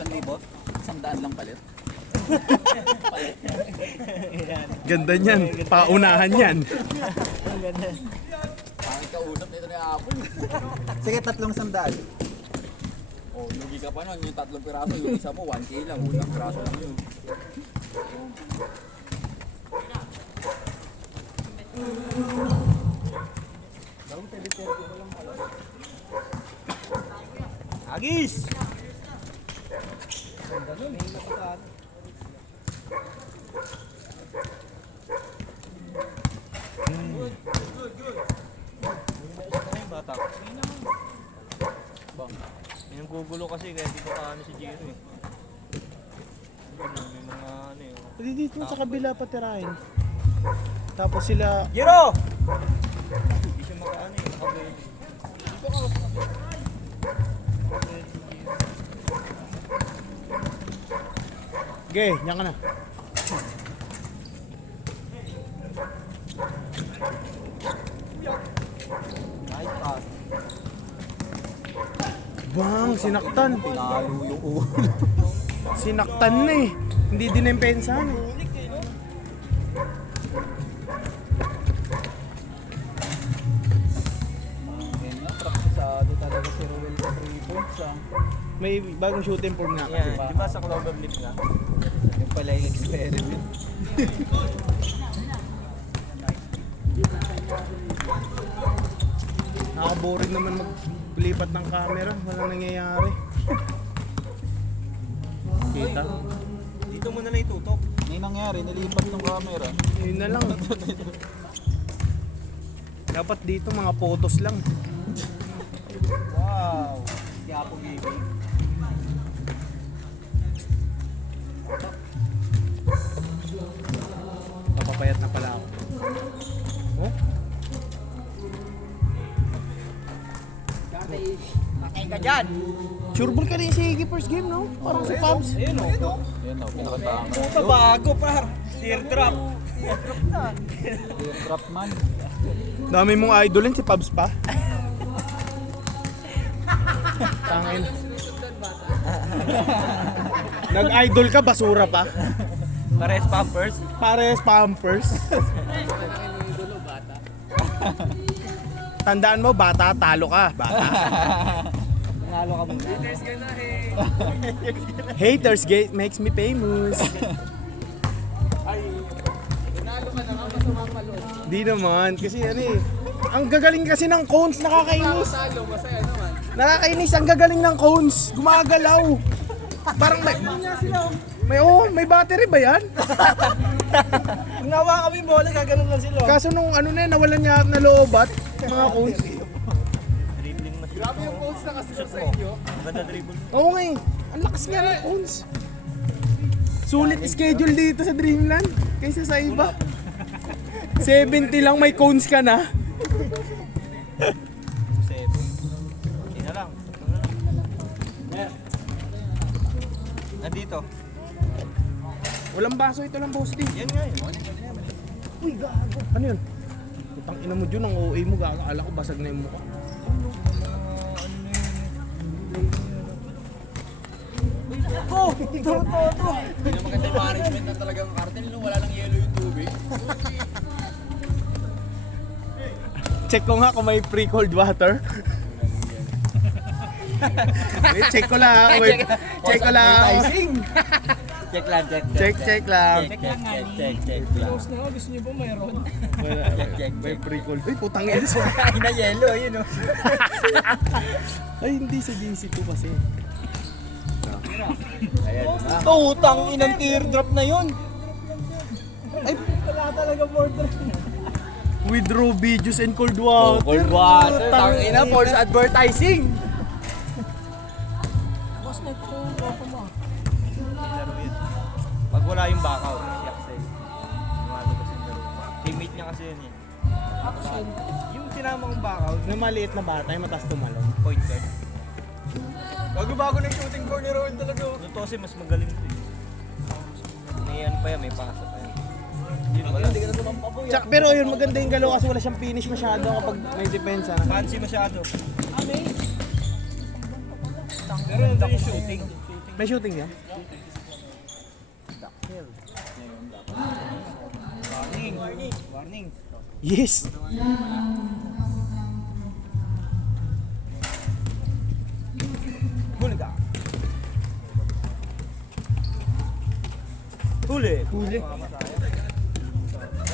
1,000? 100 lang palit? Ganda niyan. Paunahan yan. Pangit kausap nito ni Apple. Sige, 300. Oh, lugi ka pa nun. Yung 3 piraso, yung isa mo, 1K lang. Unang piraso lang yun. Agis! Bata. Bang. Yung gugulo kasi kaya di ko kaano si Jiro eh. May mga ano eh. Pwede dito sa kabila patirahin. Tapos sila... Jiro! Hindi siya makaano eh. Nakabili. Okay, yan ka na. Nice pass. Bang, sinaktan. Pinalo yung ulo. Sinaktan na eh. Hindi din yung pensahan eh. Yan lang, praktisado talaga si Ruel sa 3 points ah. May bagong shooting form nga. Yan, di ba sa Clover Leaf nga? Yung pala yung experiment. Nakaka-boring naman maglipat ng camera. Walang nangyayari. Kita? Dito mo na lang itutok. May nangyari, nilipat ng camera. Yun na lang. Dapat dito mga photos lang. Wow! Yapo gaming. Napapayat na pala ako. Oh? Patay ka dyan! Sureball ka rin si Iggy first game, no? Parang si Pabs. Ayun o. Yan o, pinakataan ka. Puta bago par. Teardrop. Drop man. Dami mong idolin, si Pabs pa. Tangin. Nag-idol ka, basura pa. Pares Pampers. Pares Pampers. Tandaan mo, bata, talo ka. Bata. Nalo ka muna. Haters gate makes me famous. Di naman, kasi ano eh. Ang gagaling kasi ng cones, nakakainis. Nakakainis, ang gagaling ng cones. Gumagalaw. Parang may battery ba yan? Pag nawa kami bola, gaganon lang sila. Kaso nung ano na, nawalan niya na loobat, mga cones. Dribbling mas. Grabe yung cones na kasi sa inyo. Maganda dribble. Oo nga eh, ang lakas nga ng cones. Sulit schedule dito sa Dreamland, kaysa sa iba. 70 lang may cones ka na. 7. Hindi na lang. Nandito. Walang baso ito lang, boss D. Yan nga yun. Uy, gago. Ano yun? Putang ina mo dyan, ang OA mo, gagakala ko basag na yung mukha. Hindi na maganda yung management ng talagang cartel nung wala lang yellow yung tubig. Check ko nga kung may free cold water. Wait, check ko lang. Wait, check ko lang. Check lang, check. Check lang. Check lang. Gusto niyo ba mayroon? May free cold. Uy, putang ina. Ay na yellow, yun o. Ay, hindi sa DC2 kasi. Tutang inang teardrop na yun. Wala talaga border. Withdraw videos and cold water. Cold water, tangina, false advertising. Boss, nagpo-drop mo. Laro yun. Pag wala yung backout, si Axel. Lumalabas yung laro. Teammate niya kasi yun eh. Action. Yung sinama kong backout, Na maliit na bata, yung matas tumalon. point guard. Bago-bago ng shooting court ni Rowan talaga. Ito kasi mas magaling ito eh. May ano pa yan, may pasa pa yan. Yun, wala. Hindi ka na tumampaboy. Tsaka, pero yun, maganda yung galaw kasi wala siyang finish masyado kapag may depensa na. Fancy masyado. Pero nandun yung shooting. May shooting niya? Warning. Yes! Huli ka. Huli. Huli.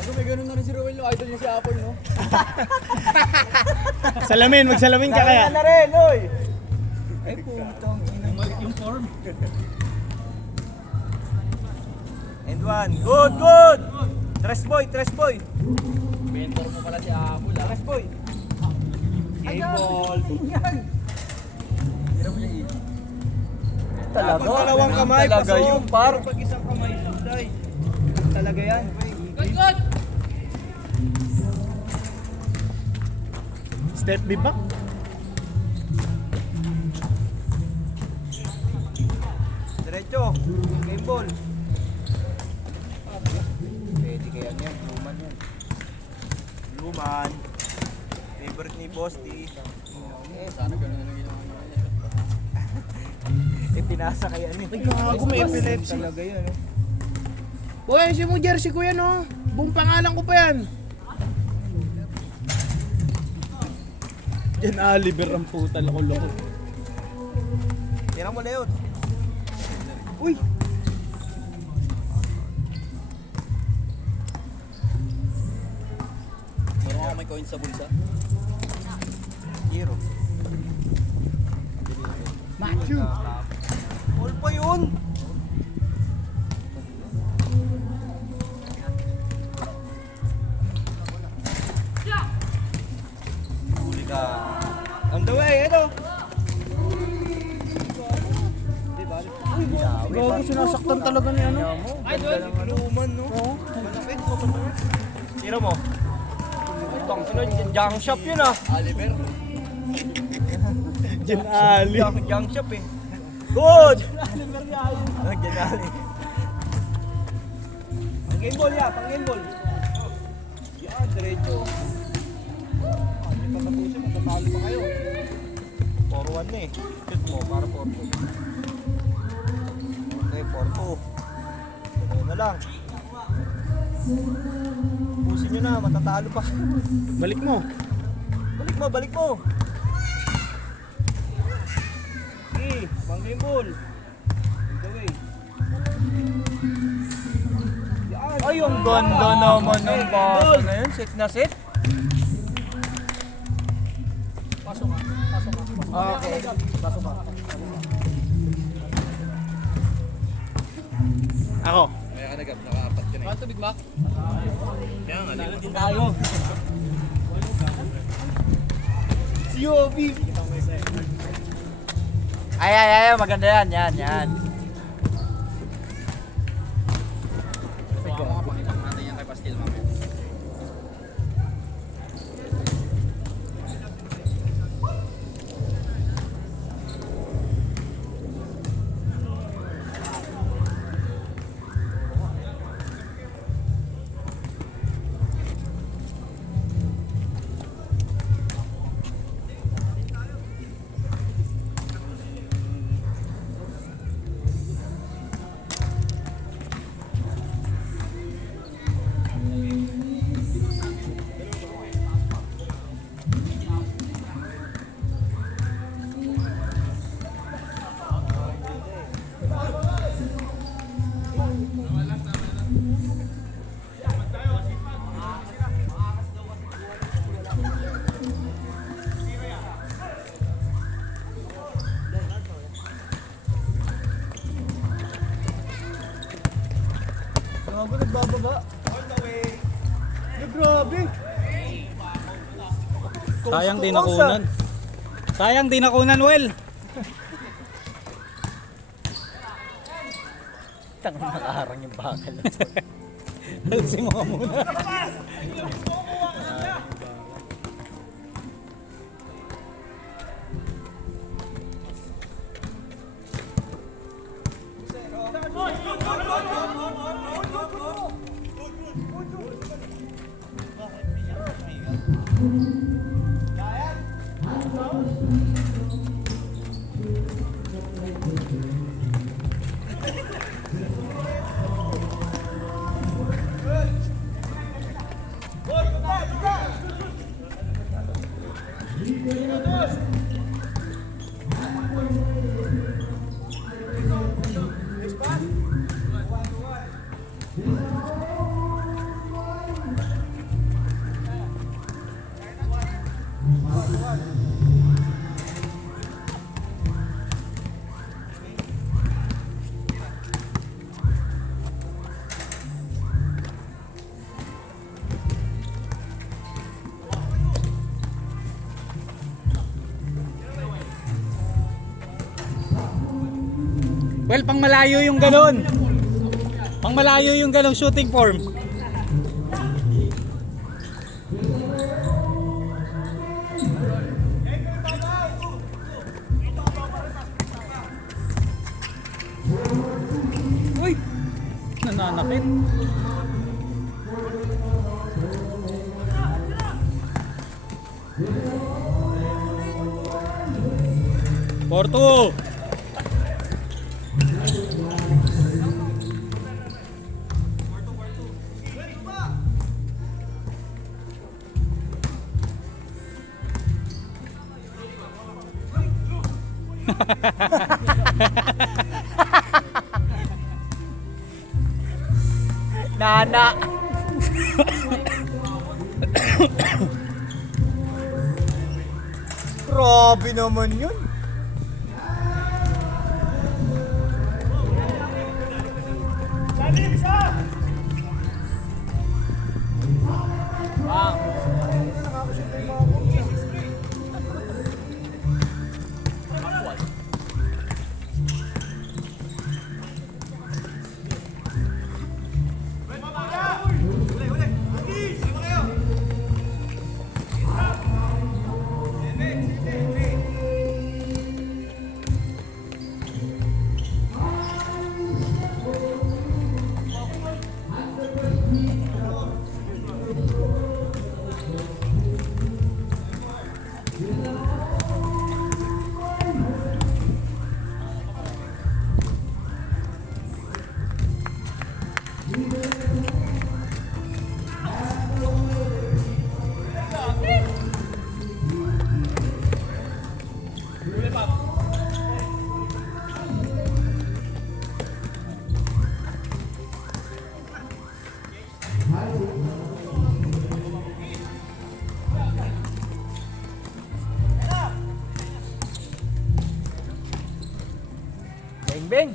Ano, may ganun na rin si Rowan, yung idol niya si Apple, no? Salamin, magsalamin ka kaya. na rin, oy! Ay, putang ina. Yung form. And one. Good, good! Tres boy, tres boy. Mentor mo pala si Apple, ah. Tres boy. Game ball. Talaga? Pag dalawang kamay, Talaga pasok. yun, par. Pag isang kamay, sunday. Talaga yan. Good, good! Step B back. Diretso. Game ball. Pwede kaya yan. Luman yan. Luman. Favorite ni Boss D. Sana ganun na lang ginawa niya. Eh, pinasa kay ano. Ay, gago, may epilepsy. Talaga yan. Eh. Uy, ayusin mo jersey ko yan, oh. Buong pangalan ko pa yan. Yan, Oliver ang puta, loko-loko. Tira mo na yun. Uy! Meron ako may coins sa bulsa. Hero. Matthew! All pa yun. Huli ka. On the way, ito. Gago, sinasaktan talaga ni ano. Ay, doon. Luman, no? Oo. Malapit. Tira mo. Itong junk shop yun ah. Oliver. Jan Ali. Junk shop eh. Good! Jan Ali. Pang game ball ya, pang game ball. diretso. Hindi pa tapusin, matatalo pa kayo. 4-1 na eh. Shoot mo, para 4-2. Okay, 4-2. Ganun na lang. Pusin nyo na, matatalo pa. Balik mo. Balik mo, balik mo. Okay, bangga yung ball. Take away. Ay, yung ganda naman ng basa na yun. Set na set. Okay. Ako. Kaya ka nagap, naka-apat ka na eh. Tubig ba? Kaya nga, Lalo din tayo. Si Yobi. Ay, maganda yan, yan. Pakipang natin yan kay Pastil mamaya. Gago, nagbababa. Grabe. Sayang di nakunan. Sayang di nakunan, Well. Tangang nakaharang yung bakal. Halsin mo ka muna. Well, pang malayo yung galon. Pang malayo yung galon shooting form. Uy! Nananakit. Porto! Nana. Grabe naman yun. Beng!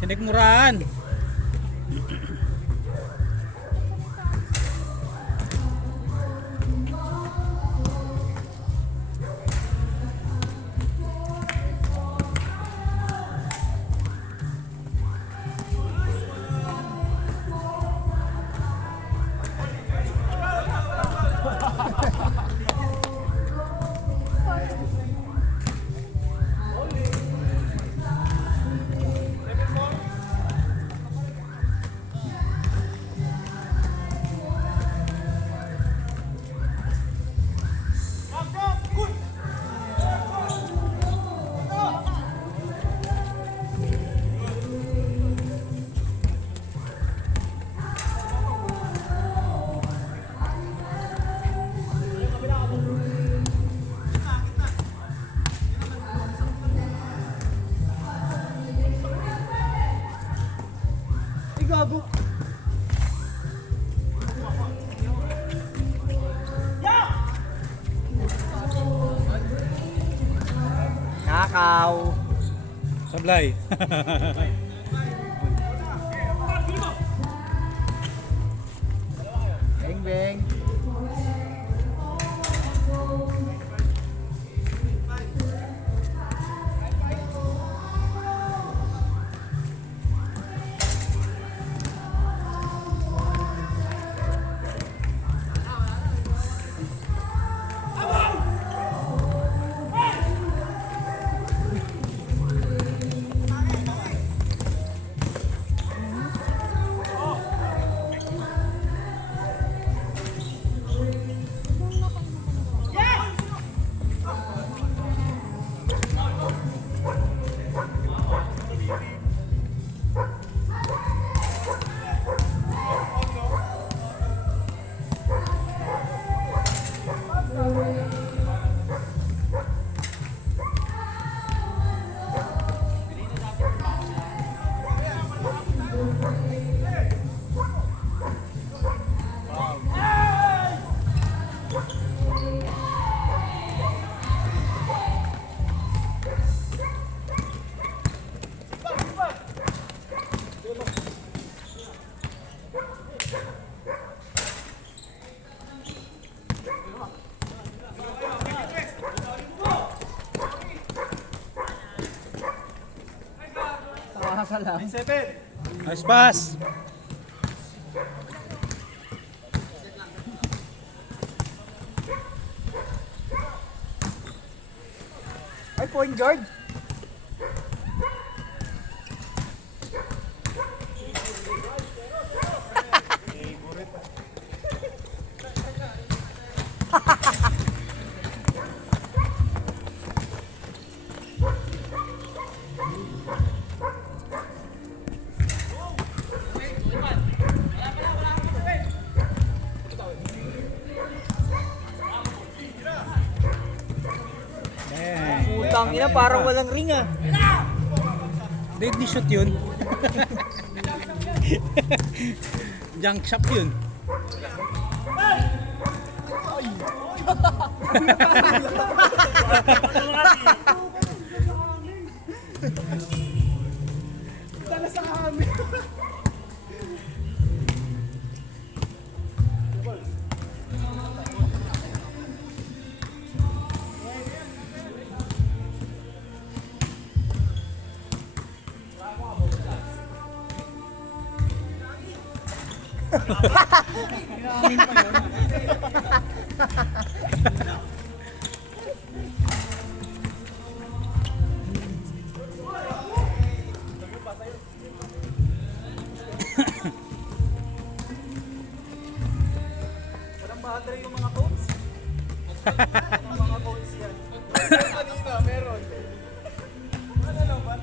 Sinigmuraan. Nakaw! Sablay. Beng, beng! Nice pass. Ay, point guard! Putang ina, parang walang ring ah. Deadly shot yun. Junk shot yun. Dala sa amin. Walang bahadra yung mga coach. Mga coach yan. Kanina, meron. Ano lang ba?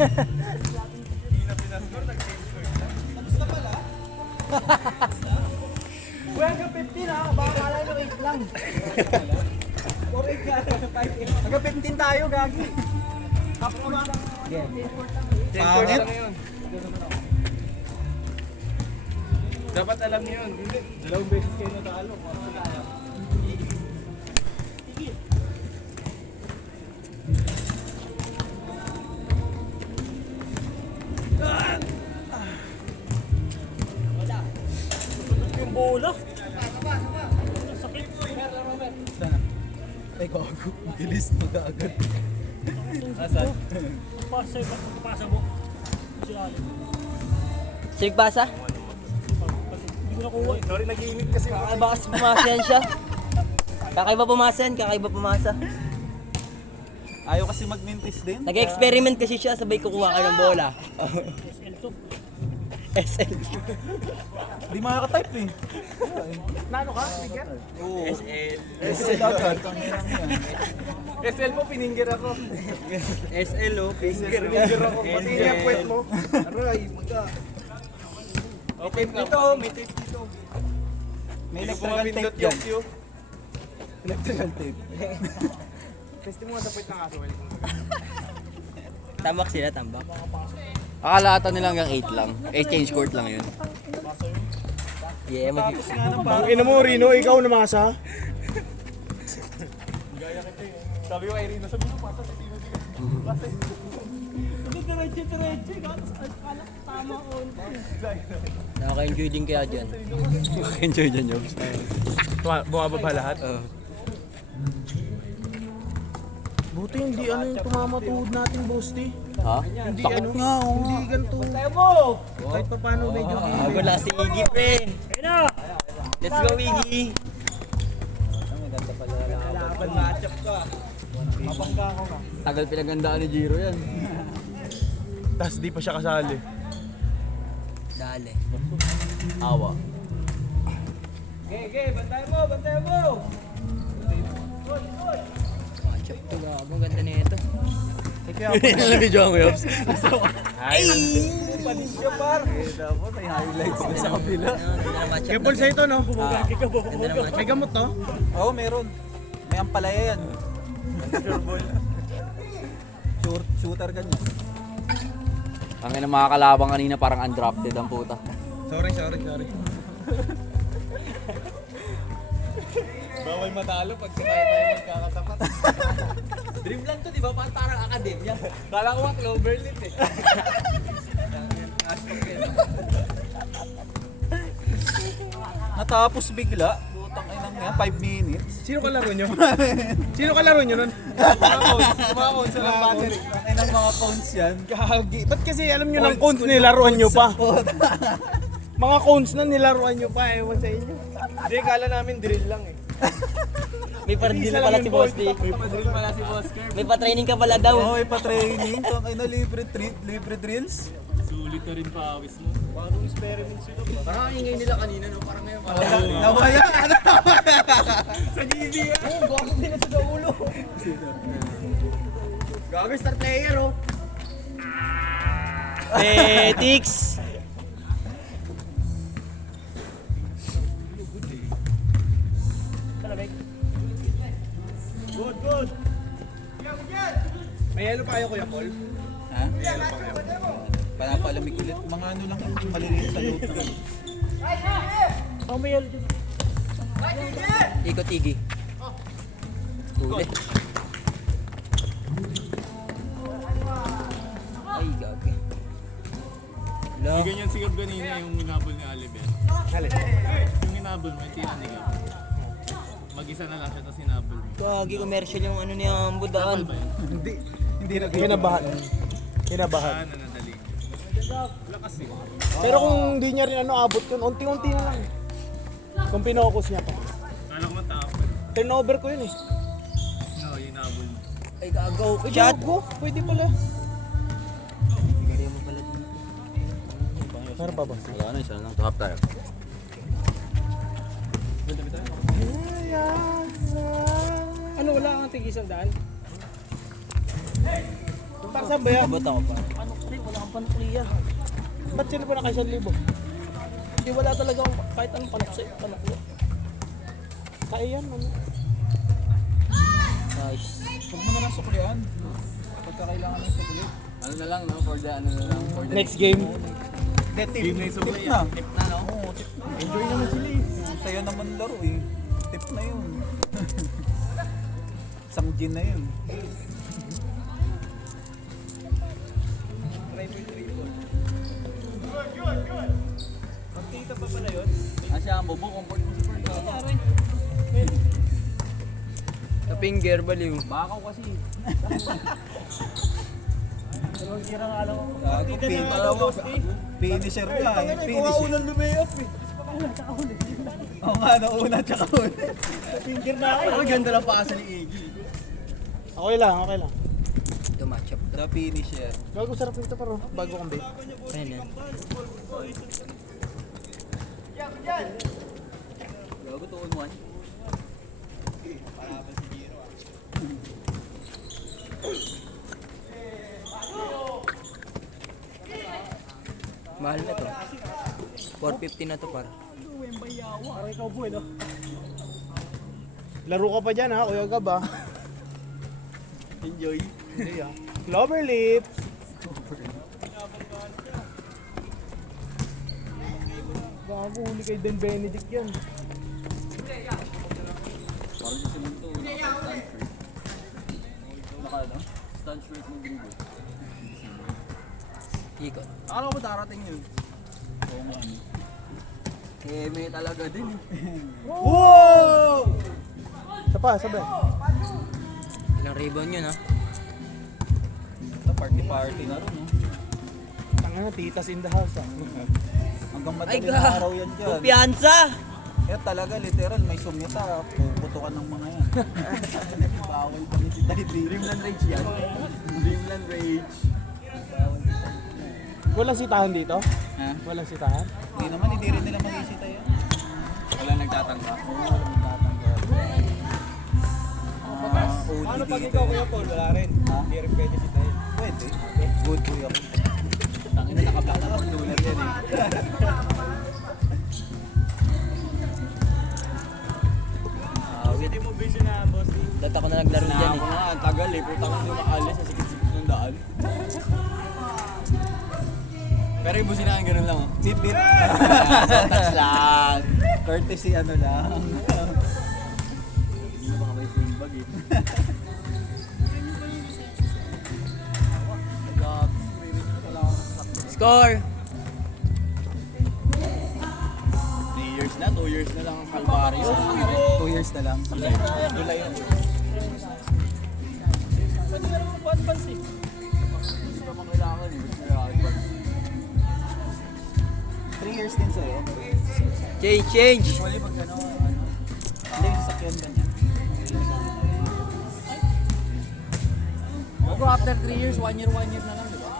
Uy, hanggang 15 ha. Baka kala nyo 8 lang. 4-8 ka. Hanggang 15 tayo, gagi. Half mo ba? Pangit. Dapat alam niyo yun. Hindi. 2 beses kayo natalo. Yung bola. Sakit. Ay, gago. Bilis mo agad. Asan? Pasa mo. Si Allen. Sig basa? Hindi ko nakuha eh. Sorry, nag-iinit kasi. Bakas pumasa yan siya. Kakaiba pumasa yan, kakaiba pumasa. Ayaw kasi magmintis din. Nag-experiment kasi siya, sabay kukuha ka ng bola. SL to. SL. Di makaka-type eh. Nano ka? Speaker? Oo. SL. SL agad. SL mo, piningger ako. SL oh. Piningger ako. Pati yung puwet mo. Aray, magka. May tape dito, may tape dito. May electrical tape dyan. Electrical tape. Testing mo nga sa puwet ng aso. Tambak sila, tambak. Akala ata nila hanggang 8 lang. 8 change court lang yun. Yeah, Ang ina mo, Rino, ikaw namasa. Sabi ko kay Rino, sabi mo, pasa sa Tino din. Diretso. Tama ko. Nakaka-enjoy din kaya dyan. Enjoy dyan, Jobs. Bumaba ba lahat? Buti hindi ano yung tumamatuhod natin, Bosti. Ha? Hindi Sakit ano, nga, oo hindi nga. ganito. Kahit pa paano medyo Bago na si Iggy, friend. Ayun na. Let's go, Iggy. Kalaban matchup ka. Mabangga ko nga. Tagal pinagandaan ni Giro yan. Tapos di pa siya kasali. Dali. Awa. Okay, bantayan mo. Matchup to, gago. Ang ganda na ito. Video ang Jobs. Panis siya par. Dapat may highlights na sa kabila. Ganda na matchup. Kaya Paul sa ito, no? Ganda na matchup. May gamot, no? Oo, meron. May ampalaya yan. Sure ball. Shooter ka niya. Ang ina mga kalabang kanina parang undrafted ang puta. Sorry. Bawal matalo pag tayo magkakatapat. Dream lang to, di ba? Parang akademya. Kala ko nga Cloverlit eh. Natapos bigla. Putang inang yan, 5 minutes. Sino kalaro nyo? Sino kalaro nyo nun? Mga cones sa battery. Ang inang mga cones yan. Gagi. Ba't kasi alam nyo ng cones nilaruan nyo pa? Mga cones na nilaruan nyo pa, ewan sa inyo. Hindi, kala namin drill lang eh. May pa-drill pala si Boss D. May pa-drill pala si Boss Kerr. May pa-training ka pala daw. Oo, may pa-training. Tang ina, libre drills. Sulit na rin pawis mo. Parang ang ingay nila kanina, no? Parang ngayon. Nawala. Sa GD ah! Oo, gago din na sa ulo. Gago, star player oh! Petix. Talamig. Good! May yelo pa kayo, Kuya Paul? Ha? Panapalamig ulit. Mga ano lang yung maliliit sa loob. Oh, may yelo dyan. Ikot, Iggy. Huli. Ay, gabi. Wala. Ganyan sigab kanina yung hinabol ni Oliver. Halid. Yung hinabol mo, yung tinanigay. Mag-isa na lang siya, tapos hinabol mo. Gagi, commercial yung ano niya, budaan. Ba yun? Hindi na kinabahan. Ah, nanadali. Lakas eh. Pero kung hindi niya rin ano abot yun, unti-unti na lang. Kung pinokus niya pa. Kala ko matapon. Turnover ko yun eh. No, yung hinabol mo. Ay, gago. Ay, Shot. gago. Pwede pala. Kaya mo pala dito. Meron pa ba? Wala na, isa na lang. Tuhap tayo. Ano, wala kang tig 100? Para saan ba yan? Abot ako pa. Wala kang panukliya. Ba't sino pa naka 1,000? Hindi, wala talaga akong kahit anong panukliya. Kaya yan, ano? Nice. Huwag mo na lang suklian. Pagka kailangan ng sukli. Ano na lang, no? For the, ano na lang, for the Next game. Hindi, tip na. Tip na, no? Oo, tip na. Enjoy naman sila eh. Saya naman laro eh. Tip na yun. Isang gin na yun. Pagkita pa pala yun. Asya, ang bobo, comfort mo si Ford. Sa finger, baliw. Bakaw kasi. Gago, finisher ka eh. Finisher. lumayap eh. Oo nga, nauna tsaka huli. Finger na ako. Ang ganda lang pasa ni Iggy. Okay lang, okay lang. Ito matchup. The finisher. Gago, sarap nito paro. Bago kong bake. Ayan yan. Gago, 2-on-1. Mahal na to. 450 na to par. Parang ikaw po, no? Laro ka pa dyan, ha? Kuya Gab, ha? Enjoy. Hindi, ha? Clover lips. Gago, huli kay Den Benedict yan. Parang gusto mo ito, naka-stand shirt. Naka, ano? Stand shirt ng gringo. Ikot. Akala ko ba darating yun? Oo nga. Eh, may talaga din eh. Wow! Isa pa, sabi. Ilang rebound yun ha? Party na rin, no? Tanga na, titas in the house, ha? Hanggang Ay madaling ga! araw yan dyan. Kumpiyansa! Kaya talaga, literal, may sumita. Puputukan ng mga yan. Bawal pa ni si Teddy. Dreamland Rage yan. Dreamland Rage. Walang sitahan dito? Ha? Walang sitahan? Hindi naman, hindi rin nila mag-isita yan. Wala nagtatangka. Oo, alam mo tatanggal. Paano pag ikaw Kuya Paul? Wala rin. Hindi rin pwede si Tayo. Pwede. Good boy ako. Tangin na nakablock na pag-nulan yan eh. Hindi mo busy na boss. Dati ako na naglaro dyan Ako eh. nga, ang tagal eh. Putang hindi makaalis sa sikit-sikit ng daan. Pero yung businahan ganun lang oh. Beep beep. Touch lang. Courtesy ano lang. Hindi mo baka may swing bag eh. Score! 3 years na, 2 years na lang ang Calvario. 2 years na lang. July yun. Pwede ka naman mag-advance eh. Hindi pa pang kailangan eh. Gusto nila advance. 3 years din sa'yo. Change! Usually pag ano, Hindi, yung sasakyan ka niya. Bago after 3 years, 1 year na lang, di ba?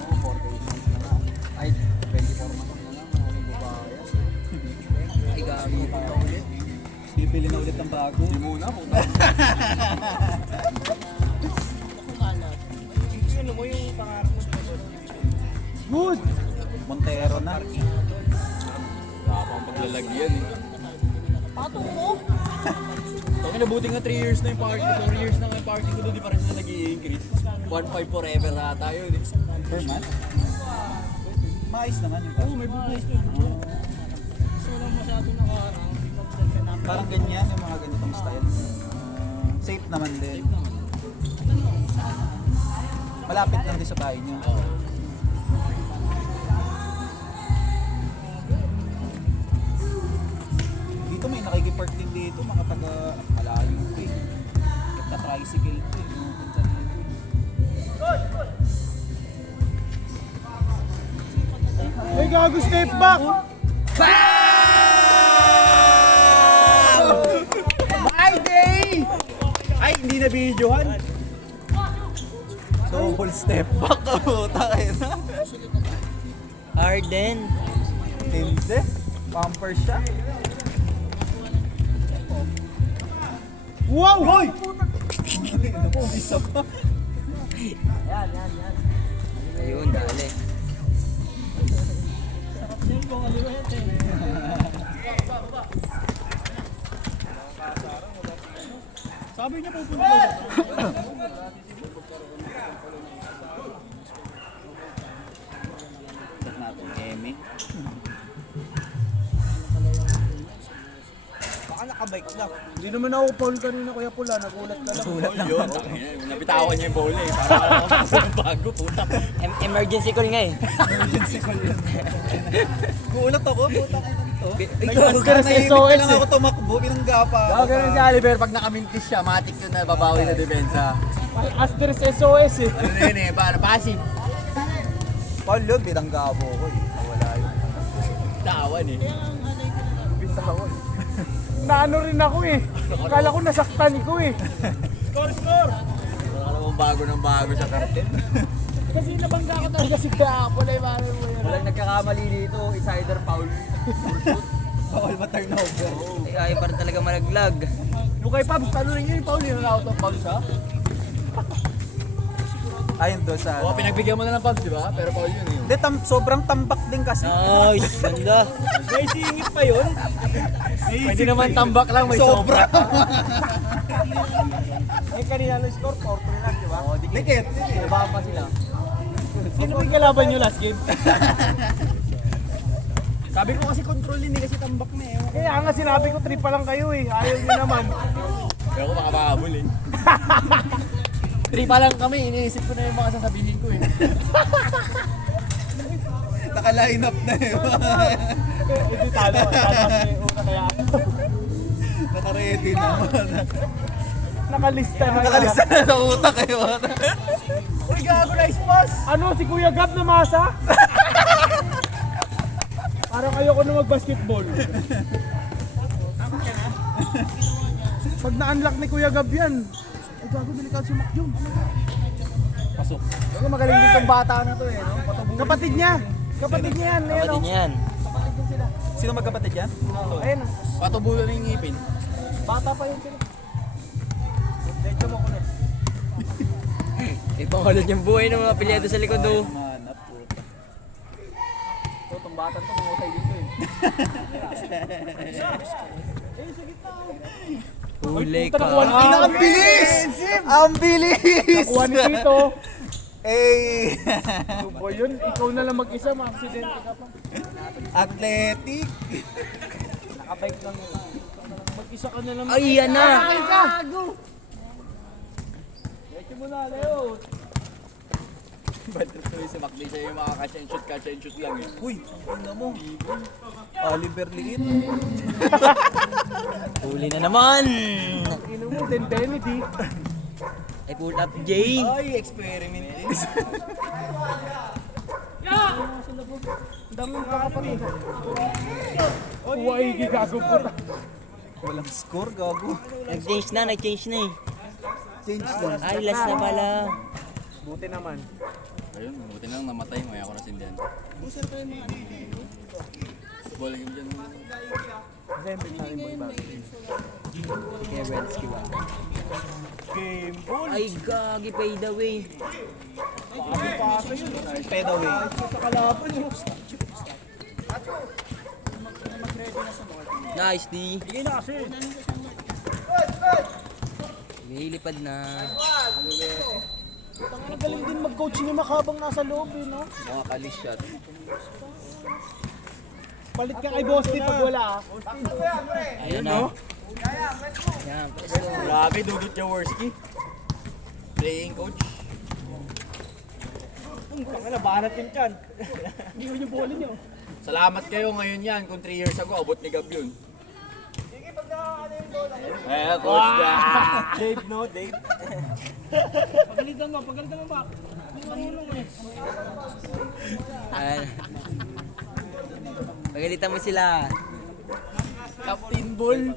Oo, 4 days na lang. Ay, 24 months na lang. Ano ba ba? Ay gago. Bibili na ulit ng bago. Hindi muna, puta. Ano mo yung pangarap mo sa boss? Good! Montero na. Wala pang paglalagyan eh. Patong mo? Kaya nabuti nga 3 years na yung party, 4 years na nga yung party ko doon, di pa rin sila nag-i-increase. 1.5 forever ata yun eh. Per month? Maayos naman yung bago. may buko. So lang masyado nakaharang. Parang ganyan yung mga ganitong style. Safe naman din. Malapit lang din sa bahay niyo. Dito may nakikipark din dito, mga taga malayo ko eh. Na tricycle ko eh. Pupunta dito. Ay, gago, step back! My day! Ay, hindi na videohan. So, full step back ako. Tayo na. Arden. Hindi. Bumper siya. Wow! Hoy! Ayun, dali. Sabi niya pupunta. natin, Eme. Baka nakabike lang. Hindi naman ako foul kanina Kuya Pula, nagulat ka lang. Ulat yun. Nabitawan niya yung bowl eh. Para ako bago, puta. Emergency call nga eh. Gulat ako, puta ka nito. Ikaw ka sa SOS lang ako tumakbo, binangga pa ako. Daw ganun si Oliver, pag nakamintis siya, matik yun na babawi na depensa. Aster sa SOS eh. Ano na yun eh, paano? Passive. Paul yun, binangga mo ko eh. Nawala yun. Tawan eh. Bitawan. Naano rin ako eh. Akala ko nasaktan ko eh. Wala ka namang bago ng bago sa kartel. Kasi nabangga ko talaga si Apple eh. Walang nagkakamali dito, insider foul. Bawal ma-turnover. Ay, ayaw pa rin talaga malaglag. Yung kay Pabs, ano rin yun yung foul, yun na out of foul siya. Ayun doon sa... Oo, pinagbigyan mo na ng Pabs, di ba? Pero foul yun eh. Hindi, sobrang tambak din kasi. Nice, ganda. May singit pa yun. Pwede naman tambak lang, may sobra. Eh kanina ng score, 4-3 lang, di ba? Oo, dikit. Diba pa sila? Sino yung kalaban nyo last game? Sabi ko kasi control din eh, kasi tambak na eh. Kaya nga sinabi ko 3 pa lang kayo eh, ayaw nyo naman. Pero ako makababol eh. 3 pa lang kami, iniisip ko na yung mga sasabihin ko eh. Naka-line up na eh. Hindi talo, kami una kaya. Naka-ready naman. Nakalista na. Nakalista na sa utak eh. Uy, gago na pass! Ano, si Kuya Gab na masa? Parang ayoko na mag-basketball. Pag na-unlock ni Kuya Gab yan, ay gago, delikado si Mac Jung. Pasok. Pero magaling din tong bata na to eh, no? Kapatid niya! Kapatid niya yan, ayan Kapatid o. niya yan. Sino magkapatid yan? Ayan o. Patubulan na yung ngipin. Bata pa yun sila. Diretso mo ko na. Ibang kalad yung buhay ng mga pilyado sa likod oh. Manap puta. So, tong bata to, mangusay dito eh. Huli Puta, ka. nakuha ni Tito. Ang bilis! Ang bilis! Nakuha ni Tito. Eh! Ano ba yun? Ikaw na lang mag-isa, ma-aksidente ka pa. Athletic! Nakabike lang yun. Mag-isa ka na lang. Ay, yan na. Sakay ka! Diretso mo na, Leo. Bad trip to si Mac, di siya yung mga catch and shoot lang eh. Uy, ano mo? Oliver Liit. Huli na naman. Ino mo, then Benedict. Ay, pull up, Jay. Ay, experiment din. Ang dami yung kakapatid. Uy, gigago po. Walang score, gago. Nag-change na eh. Change na. Ay, last na pala. Buti naman. Ayun, buti lang namatay, maya ako nasindihan. Football game dyan. December na rin mo iba. Kaya Reds kiwa. Game ball. Ay, gagi, fade away. Paso yun. Pedaway. Sa kalaban yun. Nice, D. Sige na kasi. Lilipad na. Ang galing din mag-coach ni Mac habang nasa loob eh, no? Mga kalis shot. Palit ka kay Bosti pag wala ah. Ayun na. Yan, presto. Grabe, Dudut Jaworski. Playing coach. Ang nabanat yun dyan. Hindi ko yung bola niyo. Salamat kayo ngayon yan. Kung 3 years ago, abot ni Gab yun. Eh, coach na. Dave, no? Dave. Pagalitan mo ba? Ay. Pagalitan mo sila. Captain Ball.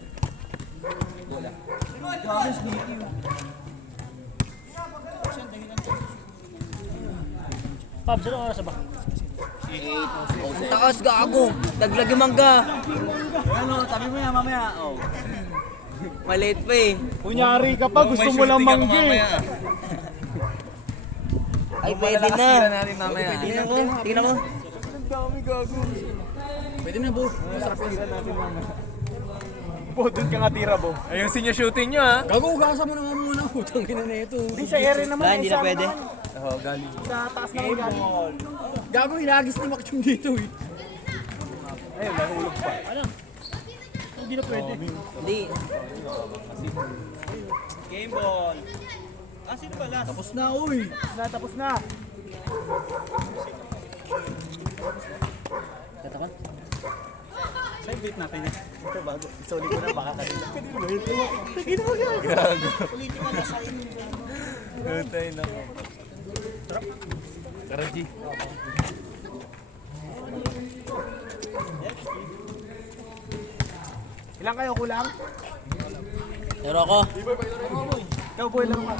Pabs, ano oras na ba? Ang takas, gago. Daglag yung mangga. Ano, tabi mo yan mamaya. Oh. Maliit pa eh. Kunyari ka pa, gusto mo lang manggi. Ay, pwede na. natin mamaya. Tingnan ko, tingnan mo. Pwede na, Bo. Masarap yan. Bo, doon ka nga tira, Bo. Ayusin niyo shooting niyo ha. Gago, ugasan mo naman muna. Utang ina na ito. Hindi, sa ere naman. Wala, hindi na pwede. Oo, galing. Sa taas naman galing. Gago, inagis ni Mac yung dito eh. Ayun, nahulog pa. Hindi na pwede. Hindi. Game ball. Ah, sino ba last? Tapos na, uy. Tapos na. Side bait natin yan. Ito bago. Isoli ko na, baka kanina. Gutay na. Tara, G. Ilang kayo kulang? Pero ako, Ikaw, boy, lang ka.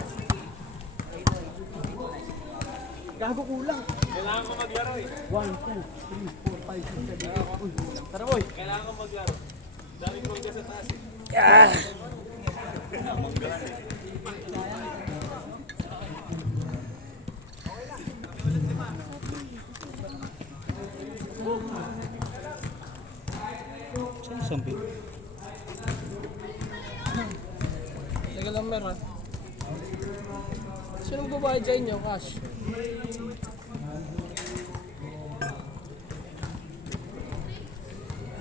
Gago kulang. Kailangan ko maglaro eh. 1, 2, 3, 4, 5, 6, 7, 8. Uy, tara boy. Kailangan ko maglaro. Daming gol ka sa taas eh. Saan yung zombie? Teka lang, meron. Sino babayad sa inyo, cash?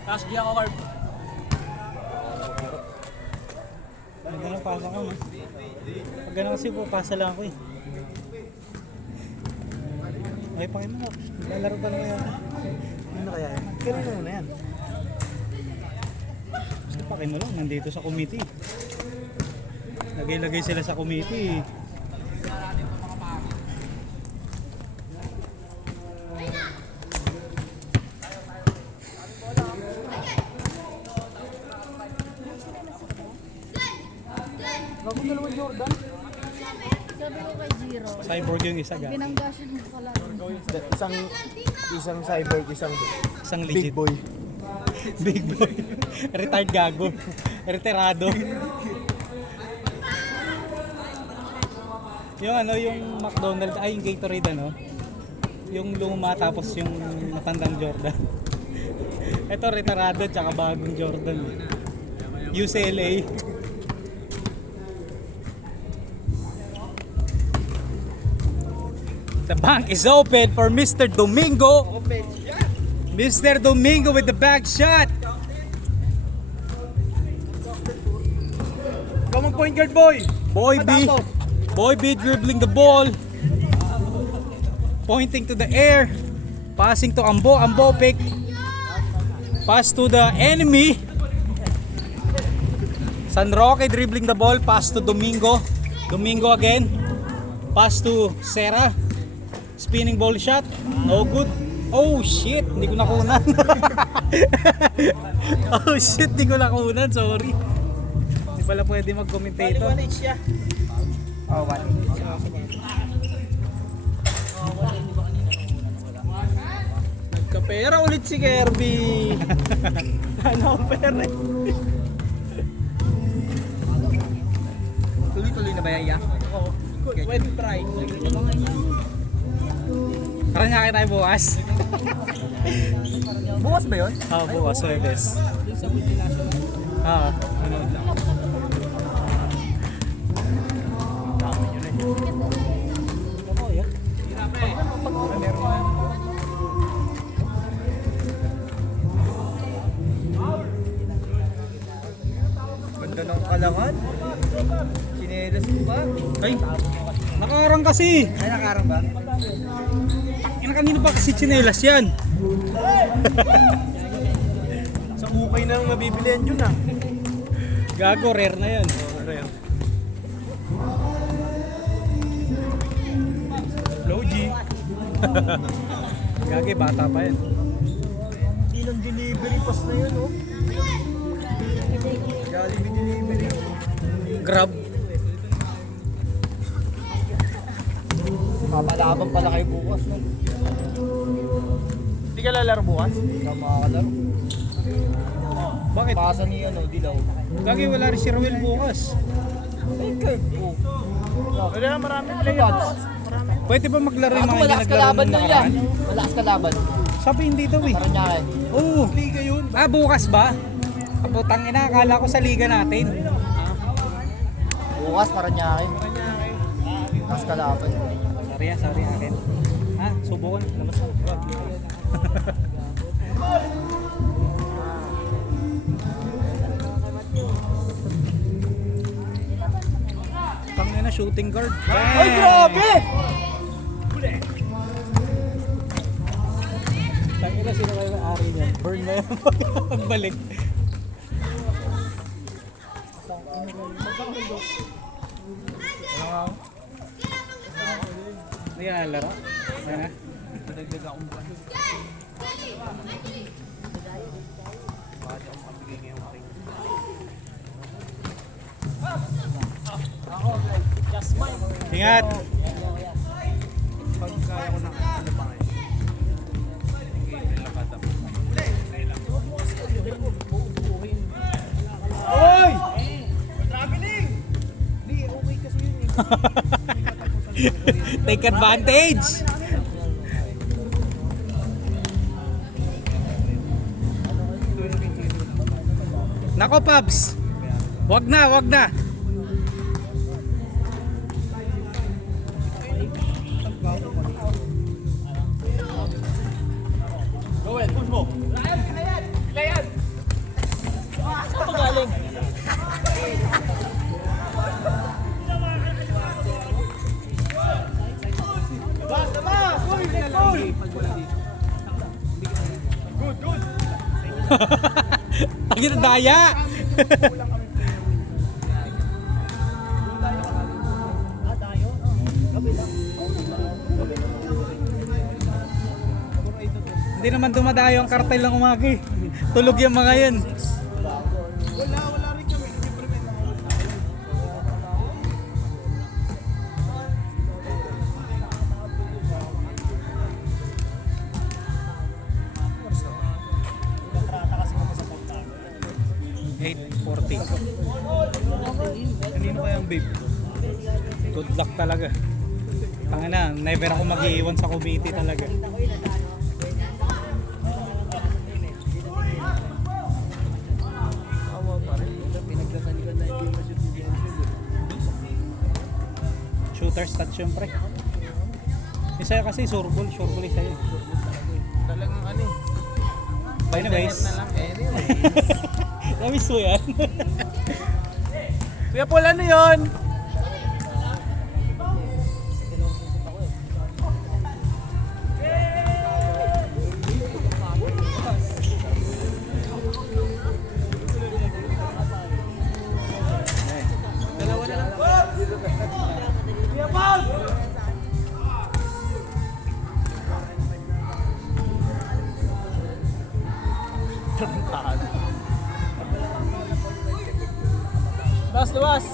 Cash, di ako card. Pag ganun pasa ko, no? Pag ganun kasi po, pasa lang ako eh. Okay, pakin mo. Lalaro ba naman yan? Ano kaya yan? Kanina muna yan. Basta pakin mo lang, nandito sa committee. Lagay-lagay sila sa committee. Sabi ko kay Jiro, Cyborg yung isa ga. binangga siya ng pala. Isang cyborg, isang Isang big legit. boy. Big boy. Retired gago. Retirado. Yung ano, yung McDonald's, ay yung Gatorade ano. Yung luma tapos yung matandang Jordan. Ito retirado tsaka bagong Jordan. UCLA. The bank is open for Mr. Domingo. Mr. Domingo with the back shot. Ikaw mag-point guard, boy! Boy B. Boy B dribbling the ball. Pointing to the air. Passing to Ambo. Ambo pick. Pass to the enemy. San Roque dribbling the ball. Pass to Domingo. Domingo again. Pass to Serra. Spinning ball shot. No good. Oh shit. Hindi ko nakunan. Oh shit. Hindi ko nakunan. Sorry. Hindi pala pwede mag-commentator. Oh, 1. Nagkapera ulit si Kirby. Ano ang pera? Tuloy-tuloy na ba yan, ya? Wait, try. Tara nga kayo tayo bukas. Bukas ba yun? Oo, bukas. Service. Oo. Ganda ng kalangan. Sinelas ko ba? Ay, nakarang kasi. Ay, nakarang ba? Ina kanina ba kasi tsinelas yan? Sa ukay na lang nabibilihan yun ah. Gago, rare na yan. Low G. Gagi, bata pa yan. Silang delivery pass na yun, oh. Jollibee delivery. Grab. Papalaban pala kayo bukas. No? Hindi ka lalaro bukas? Hindi ka makakalaro. Bakit? Pasa ni ano, Dilaw. Lagi wala rin si Ruel bukas. Wala na maraming players. Pwede ba maglaro yung Ako mga hindi malakas naglaro kalaban nung nun yan. nakaraan? Malakas kalaban. Sabi hindi daw eh. Paranaque. Oo. Liga yun. Ah, bukas ba? Kaputang ina, akala ko sa liga natin. Bukas Paranaque. Malakas kalaban. Sorry akin. Ha, subukan. Labas mo. Tangina shooting guard. Ay, grabe! Tangina sino kayo may-ari niya. Burn na yan. Pagbalik. Hindi ka laro. Ha? Nadagdag akong buwan. Ingat! Pag kaya ko ng ano pa ngayon. Oy! Traveling! Hindi, okay kasi yun eh. Take advantage! Nako, Pabs! Wag na! Gawin, push mo. Basta ba! Uy, next goal! Ang ginadaya! Hindi naman dumadayo ang kartel ng umagi. Tulog yung mga yan. Wala rin kami. Siyempre may mga Kanino kaya ang babe? Good luck talaga. Tangina, never ako mag-iiwan sa committee talaga. Shooter stat syempre. Isa kasi surbol sa'yo. talagang ano eh. Anyways, Na lang. Anyway. namiss mo yan. Kuya Paul, ano yun? Dalawa na lang. Kuya Paul! Luwas!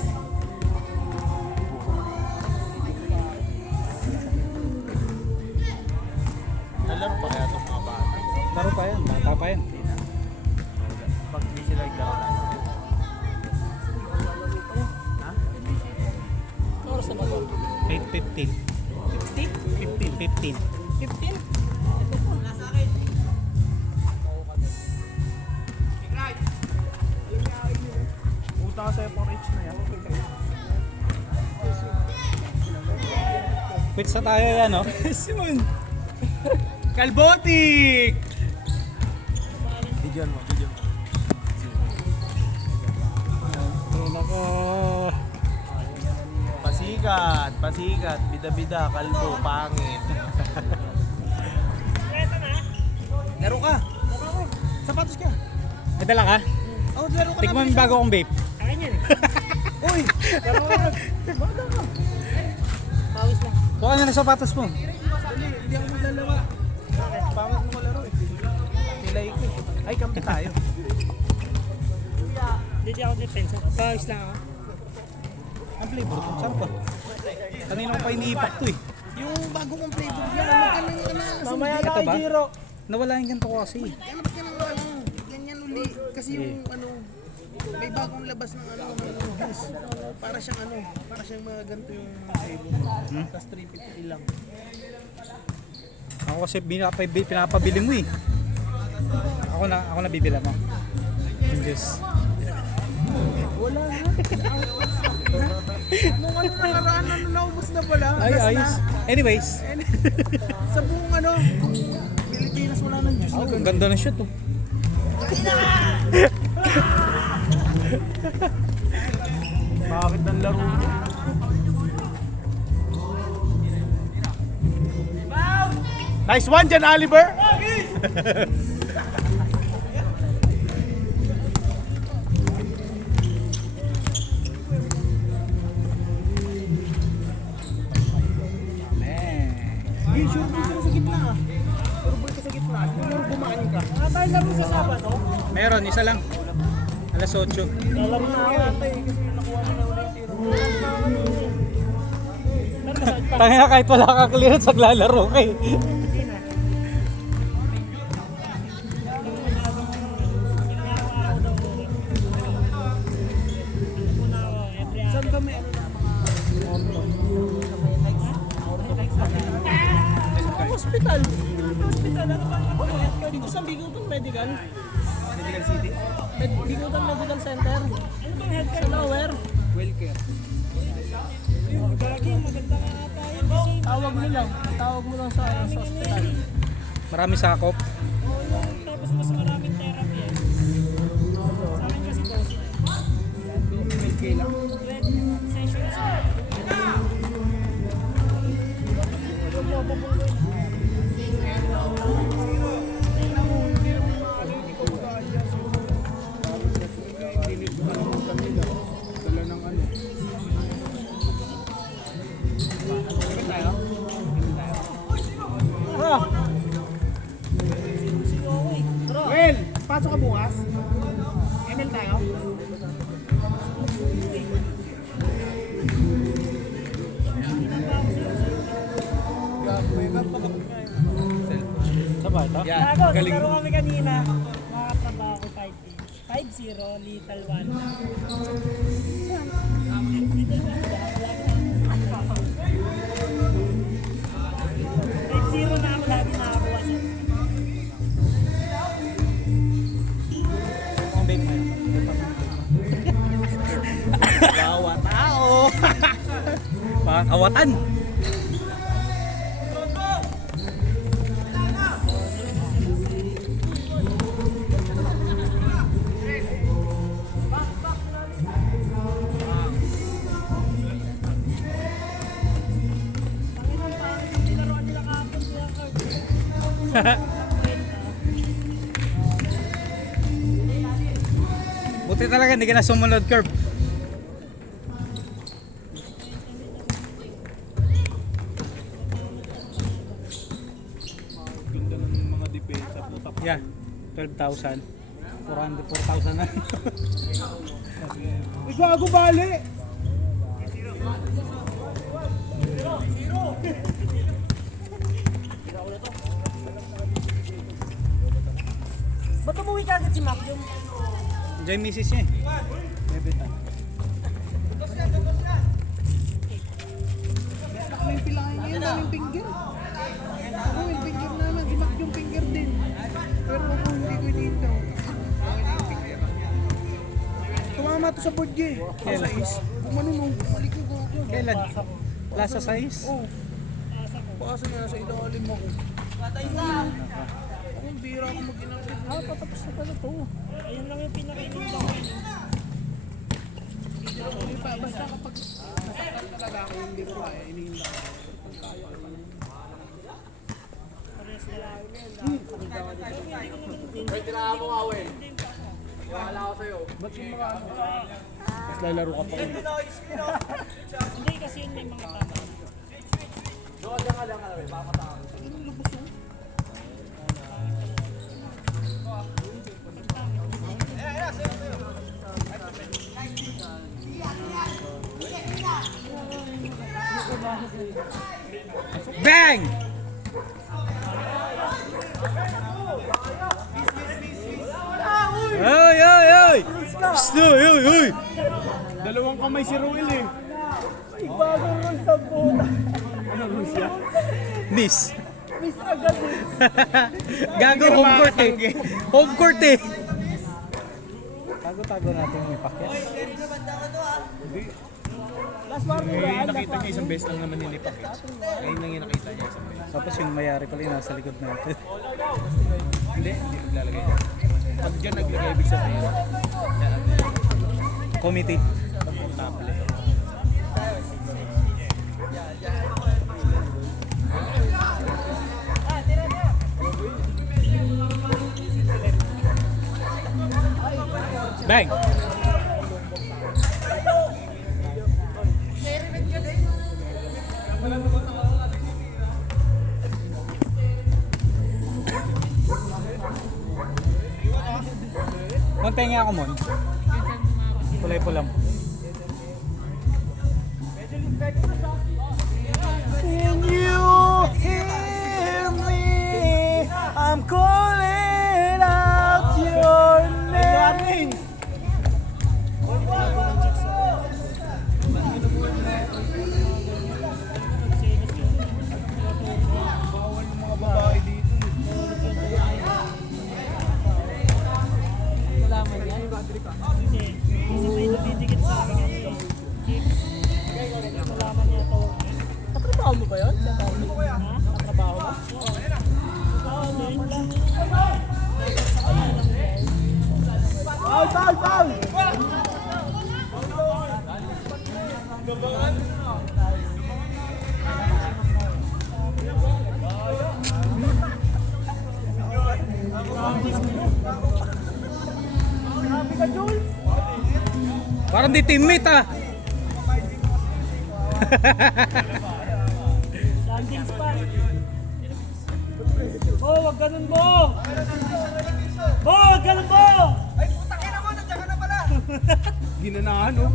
Alam pa kaya itong mga bata? Laro pa yan, bata pa yan. Pag di sila naglaro na. Ha? 8:15. 15. Puta ka sa'yo pang reach na yan. Quits na tayo yan, no? Simon! Kalbotik! Video mo. Nako. Pasikat, bida-bida, kalbo, pangit. Laro ka! Sapatos ka! May dala ka? Oh, laro ka Tikman mo yung bago kong vape. Uy! Laro ka! Bada ka! Kuha na ng sapatos mo. Hindi ako maglalawa. Pangit mo ko laro eh. Kilay ko eh. Ay, kampi tayo. Hindi ako depensa. Pawis lang ako. Ang flavor ko, sarap ba? Kanina ko pa iniipak to eh. Yung bago kong flavor yan, ano yung Mamaya Ito tayo, ba? Jiro. Nawala yung ganito ko kasi. Ganyan uli. kasi yung may bagong labas ng ng juice. Para siyang mga ganito yung flavor. Tapos 350 lang. Ako kasi pinapabili mo eh. Ako nabibila mo. Yung juice. Wala na. Nung nakaraan, naubos na pala. Ay, Last ayos. na. Anyways. Sa buong Pilipinas wala ng juice na Ang ganito. ganda ng shoot oh. Bakit ang laro niya? Nice one dyan, Oliver! Hey, sure ka sa gitna. Puro ball ka sa gitna. Puro bumaan ka. Tayo laro sa Sabado. Meron, isa lang. Alas 8. Lalaro na ako. Tangina kahit wala kang clearance, maglalaro ka eh. Saan ka may Hospital. Hospital. Ano ba? Dito sa Bigutan Medical. Medical City? Bigutan Medical Center. Ano bang healthcare? Sa Lower. Wellcare. Gagi, maganda nga ata yun kasi tawag mo lang. Tawag mo lang sa hospital. Marami sakop. Tapos mas maraming therapy eh. Sa akin kasi 12. Wellcare lang. 12 sessions. Dala ng Well, pasok ka bukas. ML tayo. Sa ba ito? Gago, naglaro kami kanina. Makatrabaho ko 5-0, Little One. Na ako lagi nakakuha sa Ang bait mo. Gawa tao. Pakawatan. Buti talaga hindi ka na sumunod curve. Ganda ng mga depensa. Puta pa. Yeah, 12,000. 4,000 na. Gago bali. ba't umuwi ka agad si Mac? Yung Diyan yung misis niya eh. May pilahin ngayon, daming finger. Ako yung finger naman, si Mac yung finger din. Pero ako hindi ko dito. Tumama to sa board eh. Sa is. Kumano mo, bumalik ko ako. Kailan? Lasa size? Oo. Pasa nga sa ilalim ako. Ako ang bira ako mag-inapit. patapos na pala to. Ayun lang yung pinaka-init lang. Basta kapag nasaktan talaga ako, hindi ko kaya, inihinda ako. Pares na lang yun. Pwede na ako nga, Will. Wala ako sa'yo. Ba't yung mga ano? Mas lalaro ka pa. Hindi kasi yun may mga tama. Doon ka lang, papatawag. Bang! Oh, yo! Miss! Uy! Dalawang kamay si Ruel eh. Ay, bagong rules sa puta. Ano rules yan? Miss! Miss agad eh. Gago, Hindi ka home court eh. makakatanggi. Home court eh. Tago-tago natin yung ipakyat. Last warning ba yan? Nakita niya isang beses lang naman nilipak eh. Ngayon lang yung nakita niya isang beses. Tapos yung mayari pala yung nasa likod natin. Hindi naglalagay niya. Pag dyan naglagay, ibig sabihin. Committee. Taple. Bang! Montay nga ako, Mon. Pulay-pula mo. Can you hear me? I'm calling out your name. Bawal yung mga babae dito. Kasi may nadidikit sa akin yan eh. Chicks. Malaman niya to. Katrabaho mo ba yun? Sa Tommy? Ha? Katrabaho mo? Oo. Katrabaho mo yun lang. Foul! Parang di teammate ah. Landing spot. Oh, wag ganun mo! Oh, wag ganun mo! Ginanahan oh.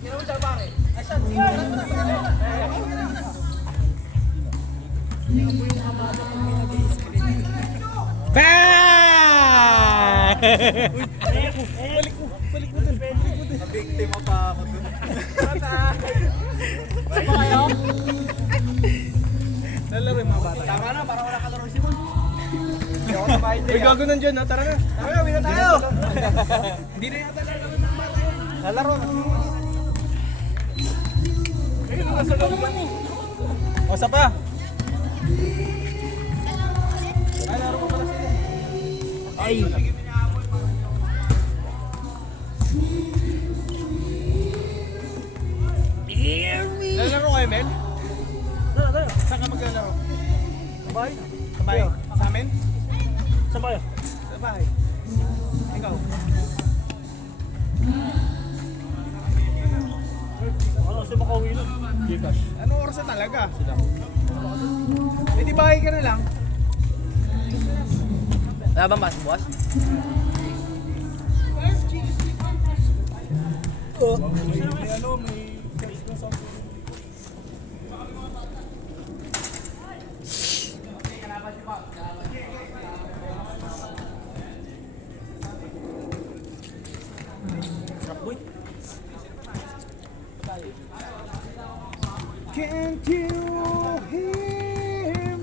Okay, ako eh. Bang! Biktima pa ako dun. Lalaro yung mga bata. Tama na, parang wala kalaro si Mon. Uy, gago nandyan ha. Tara na. Tara na, wala tayo. Hindi na yata lalaro ng bata yan. Lalaro. Ayun, nasa loob man eh. O, sa pa. Ay. Lalaro kayo, Mel? Saan ka maglalaro? Sa bahay? Sa bahay? Sa amin? Sa bayo? Sa bahay. Ikaw? Ano, si Makawi lang. Ano oras na talaga? Eh di bahay ka na lang. Wala bang pasok, boss? May ano, may... Can't you hear him?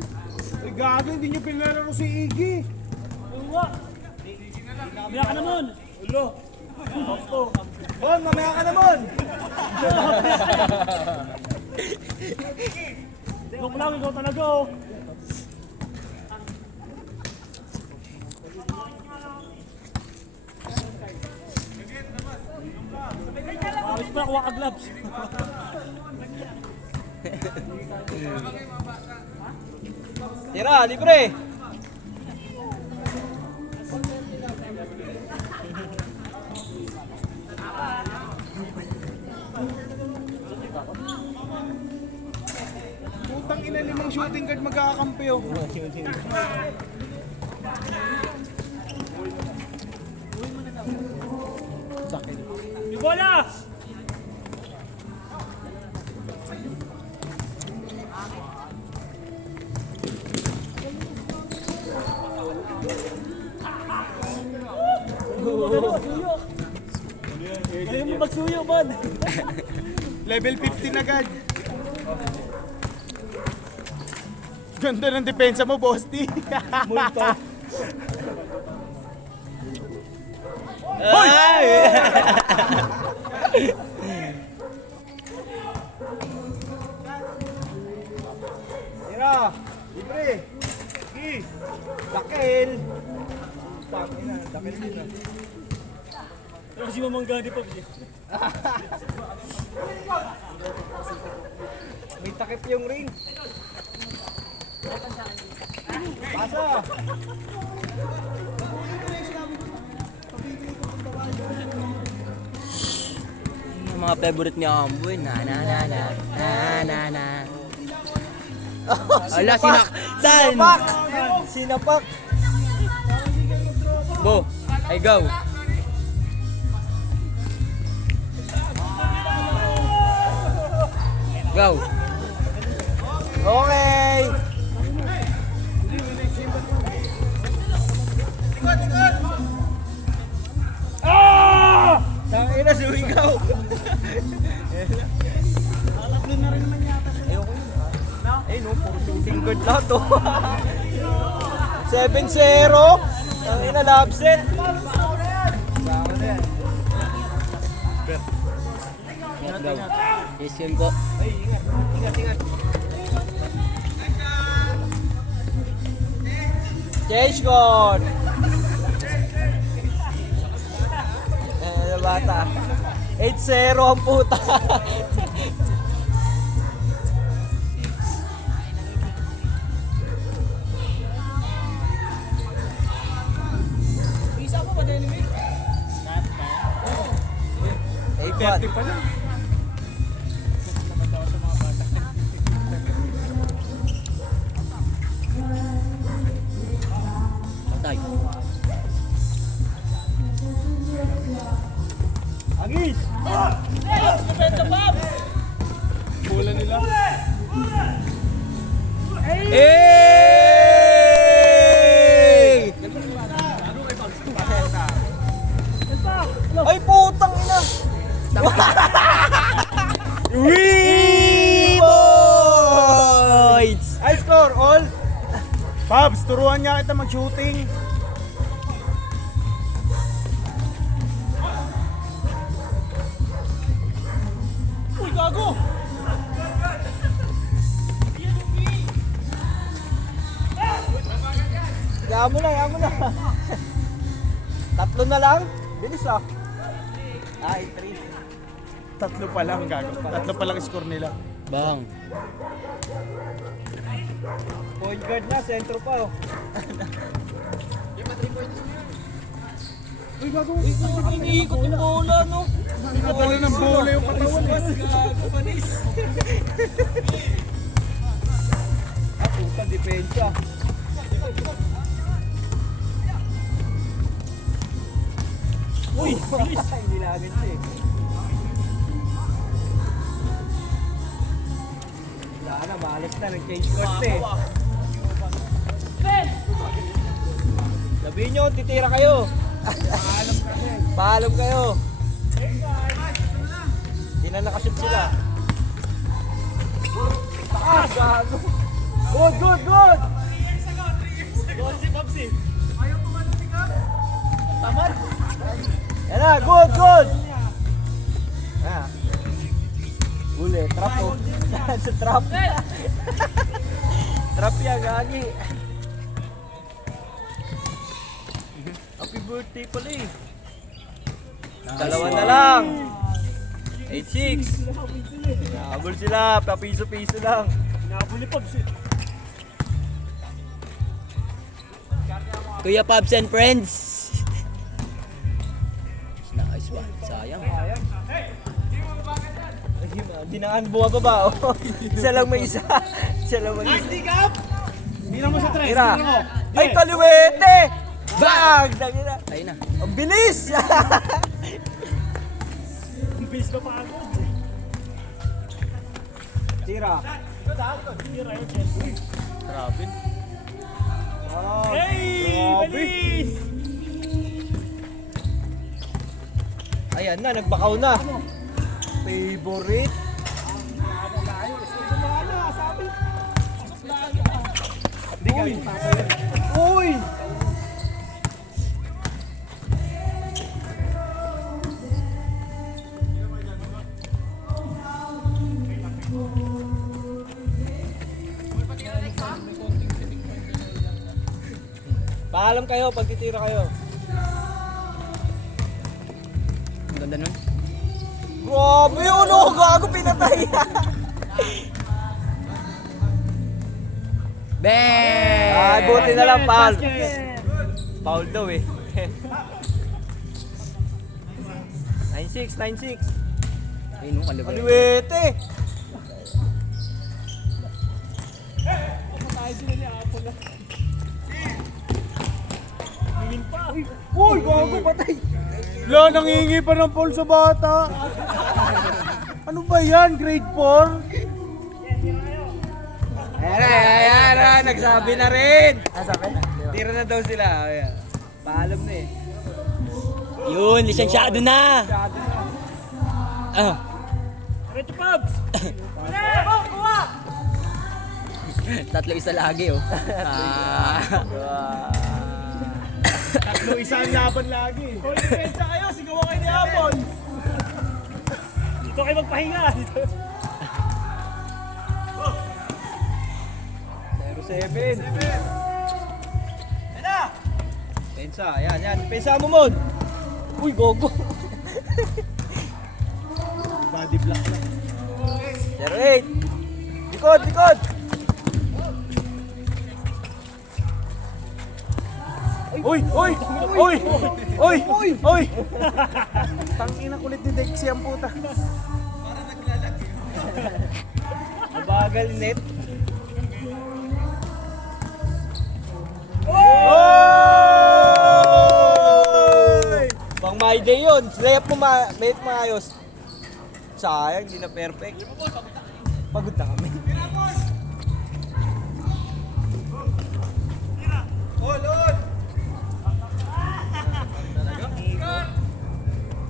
Ay, gago, hindi nyo pinalaro si Iggy. Uwa! Mamaya ka naman! Ulo! Bon, mamaya ka naman! Joke lang, ikaw talaga oh! Awit pa, kuha ka gloves! Tira, libre! Putang ina, 5 shooting guard magkakakampi oh. Yung bola! Ayaw mo magsuyo, man. Level 15 agad. Ganda ng depensa mo, Boss T. Multo. Ay! Tira! Libre! Sige! Dakil! Tangina, dakil din ah. Pero si Mamang Gandhi pa. May takip yung ring. Pasa! Yung mga favorite ni Amboy. Na. Ala, sinaktan! Sinapak! Sinapak! Go! Ay, go! Go! Okay! Tangina, sumigaw! Ayun no, puro shooting guard lahat to. 7-0! Tangina, love set! Go! Yes, yun po. Ay, ingat, ingat, ingat. Change code! Bata. 8-0 ang puta. Isa mo ba din ni Mick? 8-1. pa lang. Patay. Agis! Bola nila. Hey! Ay, putang ina! Boys! I score all! Pabs, turuan niya kita mag-shooting. Uy, gago! Yaman mo na, yaman mo na. Tatlo na lang? Bilis ah. Ay, 3. Tatlo pa lang, gago. Tatlo pa lang score nila. Bang! Point guard na, sentro pa oh. Iniikot yung bola, no? Bola ng bola yung katawan. Ah, puta, depensa. Uy, bilis! Hindi na agad siya eh. Wala na, malas na, nag-change court eh. Sabihin nyo, titira kayo. Paalam kayo. Hindi na nakashoot sila. Taas! Gago! Good, good, good! Si Babsi. Yan na, good, good! Ah. Uli, trap oh. Sa trap. Trap yan, gagi. Happy birthday pala eh. Dalawa na lang. 8-6. Nakabol sila, papiso-piso lang. Nakabuli Babsi. Kuya Pabs and friends! Nice one. Sayang. Dinaan buha pa ba? Oh, isa lang may isa. Isa lang may isa. Bilang mo sa tres. Tira. Ay, kaliwete! Bag! Dangina. Tayo na. Ang bilis! Ang bilis na pagod. Tira. Tira yun, Chelsea. Grabe. Hey! Balis! Ayan na, nagbakaw na. Favorite. Uy! Paalam kayo pag titira kayo. Ang ganda nun. Grabe yun, oh, gago pinatay. Bang! Ay, buti na lang, foul. Foul daw eh. 9-6, 9-6. Ayun, no, kaliwa. Aliwete. Uy, gago patay. Wala, nangingi pa ng Paul sa bata. Ano ba yan? Grade 4? Ayan na, nagsabi na rin. Sabi? Tira na daw sila. Ayan. Paalam na eh. Yun, lisensyado na! Ah, Reto Pubs! Kuha! Kuha! tatlo isa lagi oh. Ah, Tatlo isang laban lagi. Kung depensa kayo, sigawan kayo ni Apon! Dito kayo magpahinga! Dito. 0-7. Pensa, ayan, yan. Pensa mo, Mon. Uy, gogo. Body block lang. 0-8. Likod, likod. Uy! Uy! Uy! Uy! Uy! Uy! Tangina kulit ni Dexy ang puta. Mabagal net. Oy! Pang my day yun. Layup mo maayos. Sayang, hindi na perfect. Pagod na kami.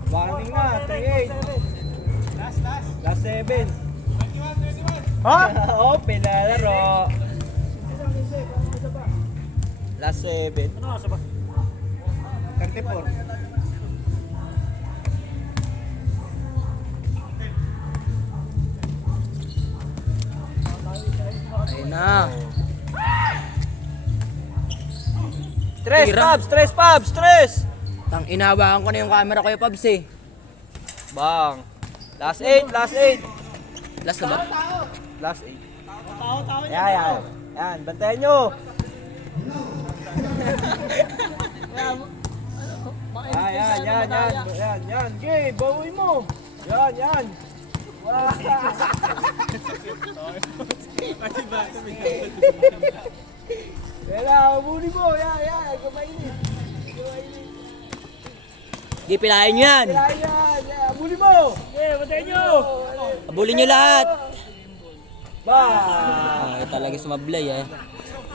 Warning na, 3-8. Last 7. Ha? Oo, pinalaro. Last 7. Ano ka ba? 34. ayun na. Stress, Tira. Pabs! Stress, Pabs! Stress! Tang inawakan ko na yung camera ko yung Pabs eh. Bang! Last 8, last 8. Last na ba? Last 8. Tao-tao niya. Yan, yan. Yan, bantayan nyo. Yan, yan, yan. Yan, yan. Okay, bawi mo. Yan, yan. Yan na, muli mo. Yan, yan. Kumainit. Kumainit. Gipilahin nyo yan. Yan, yan. Yan, muli mo. Okay, bantayan nyo! Abulin nyo lahat. Bang! Ah, talaga sumablay eh.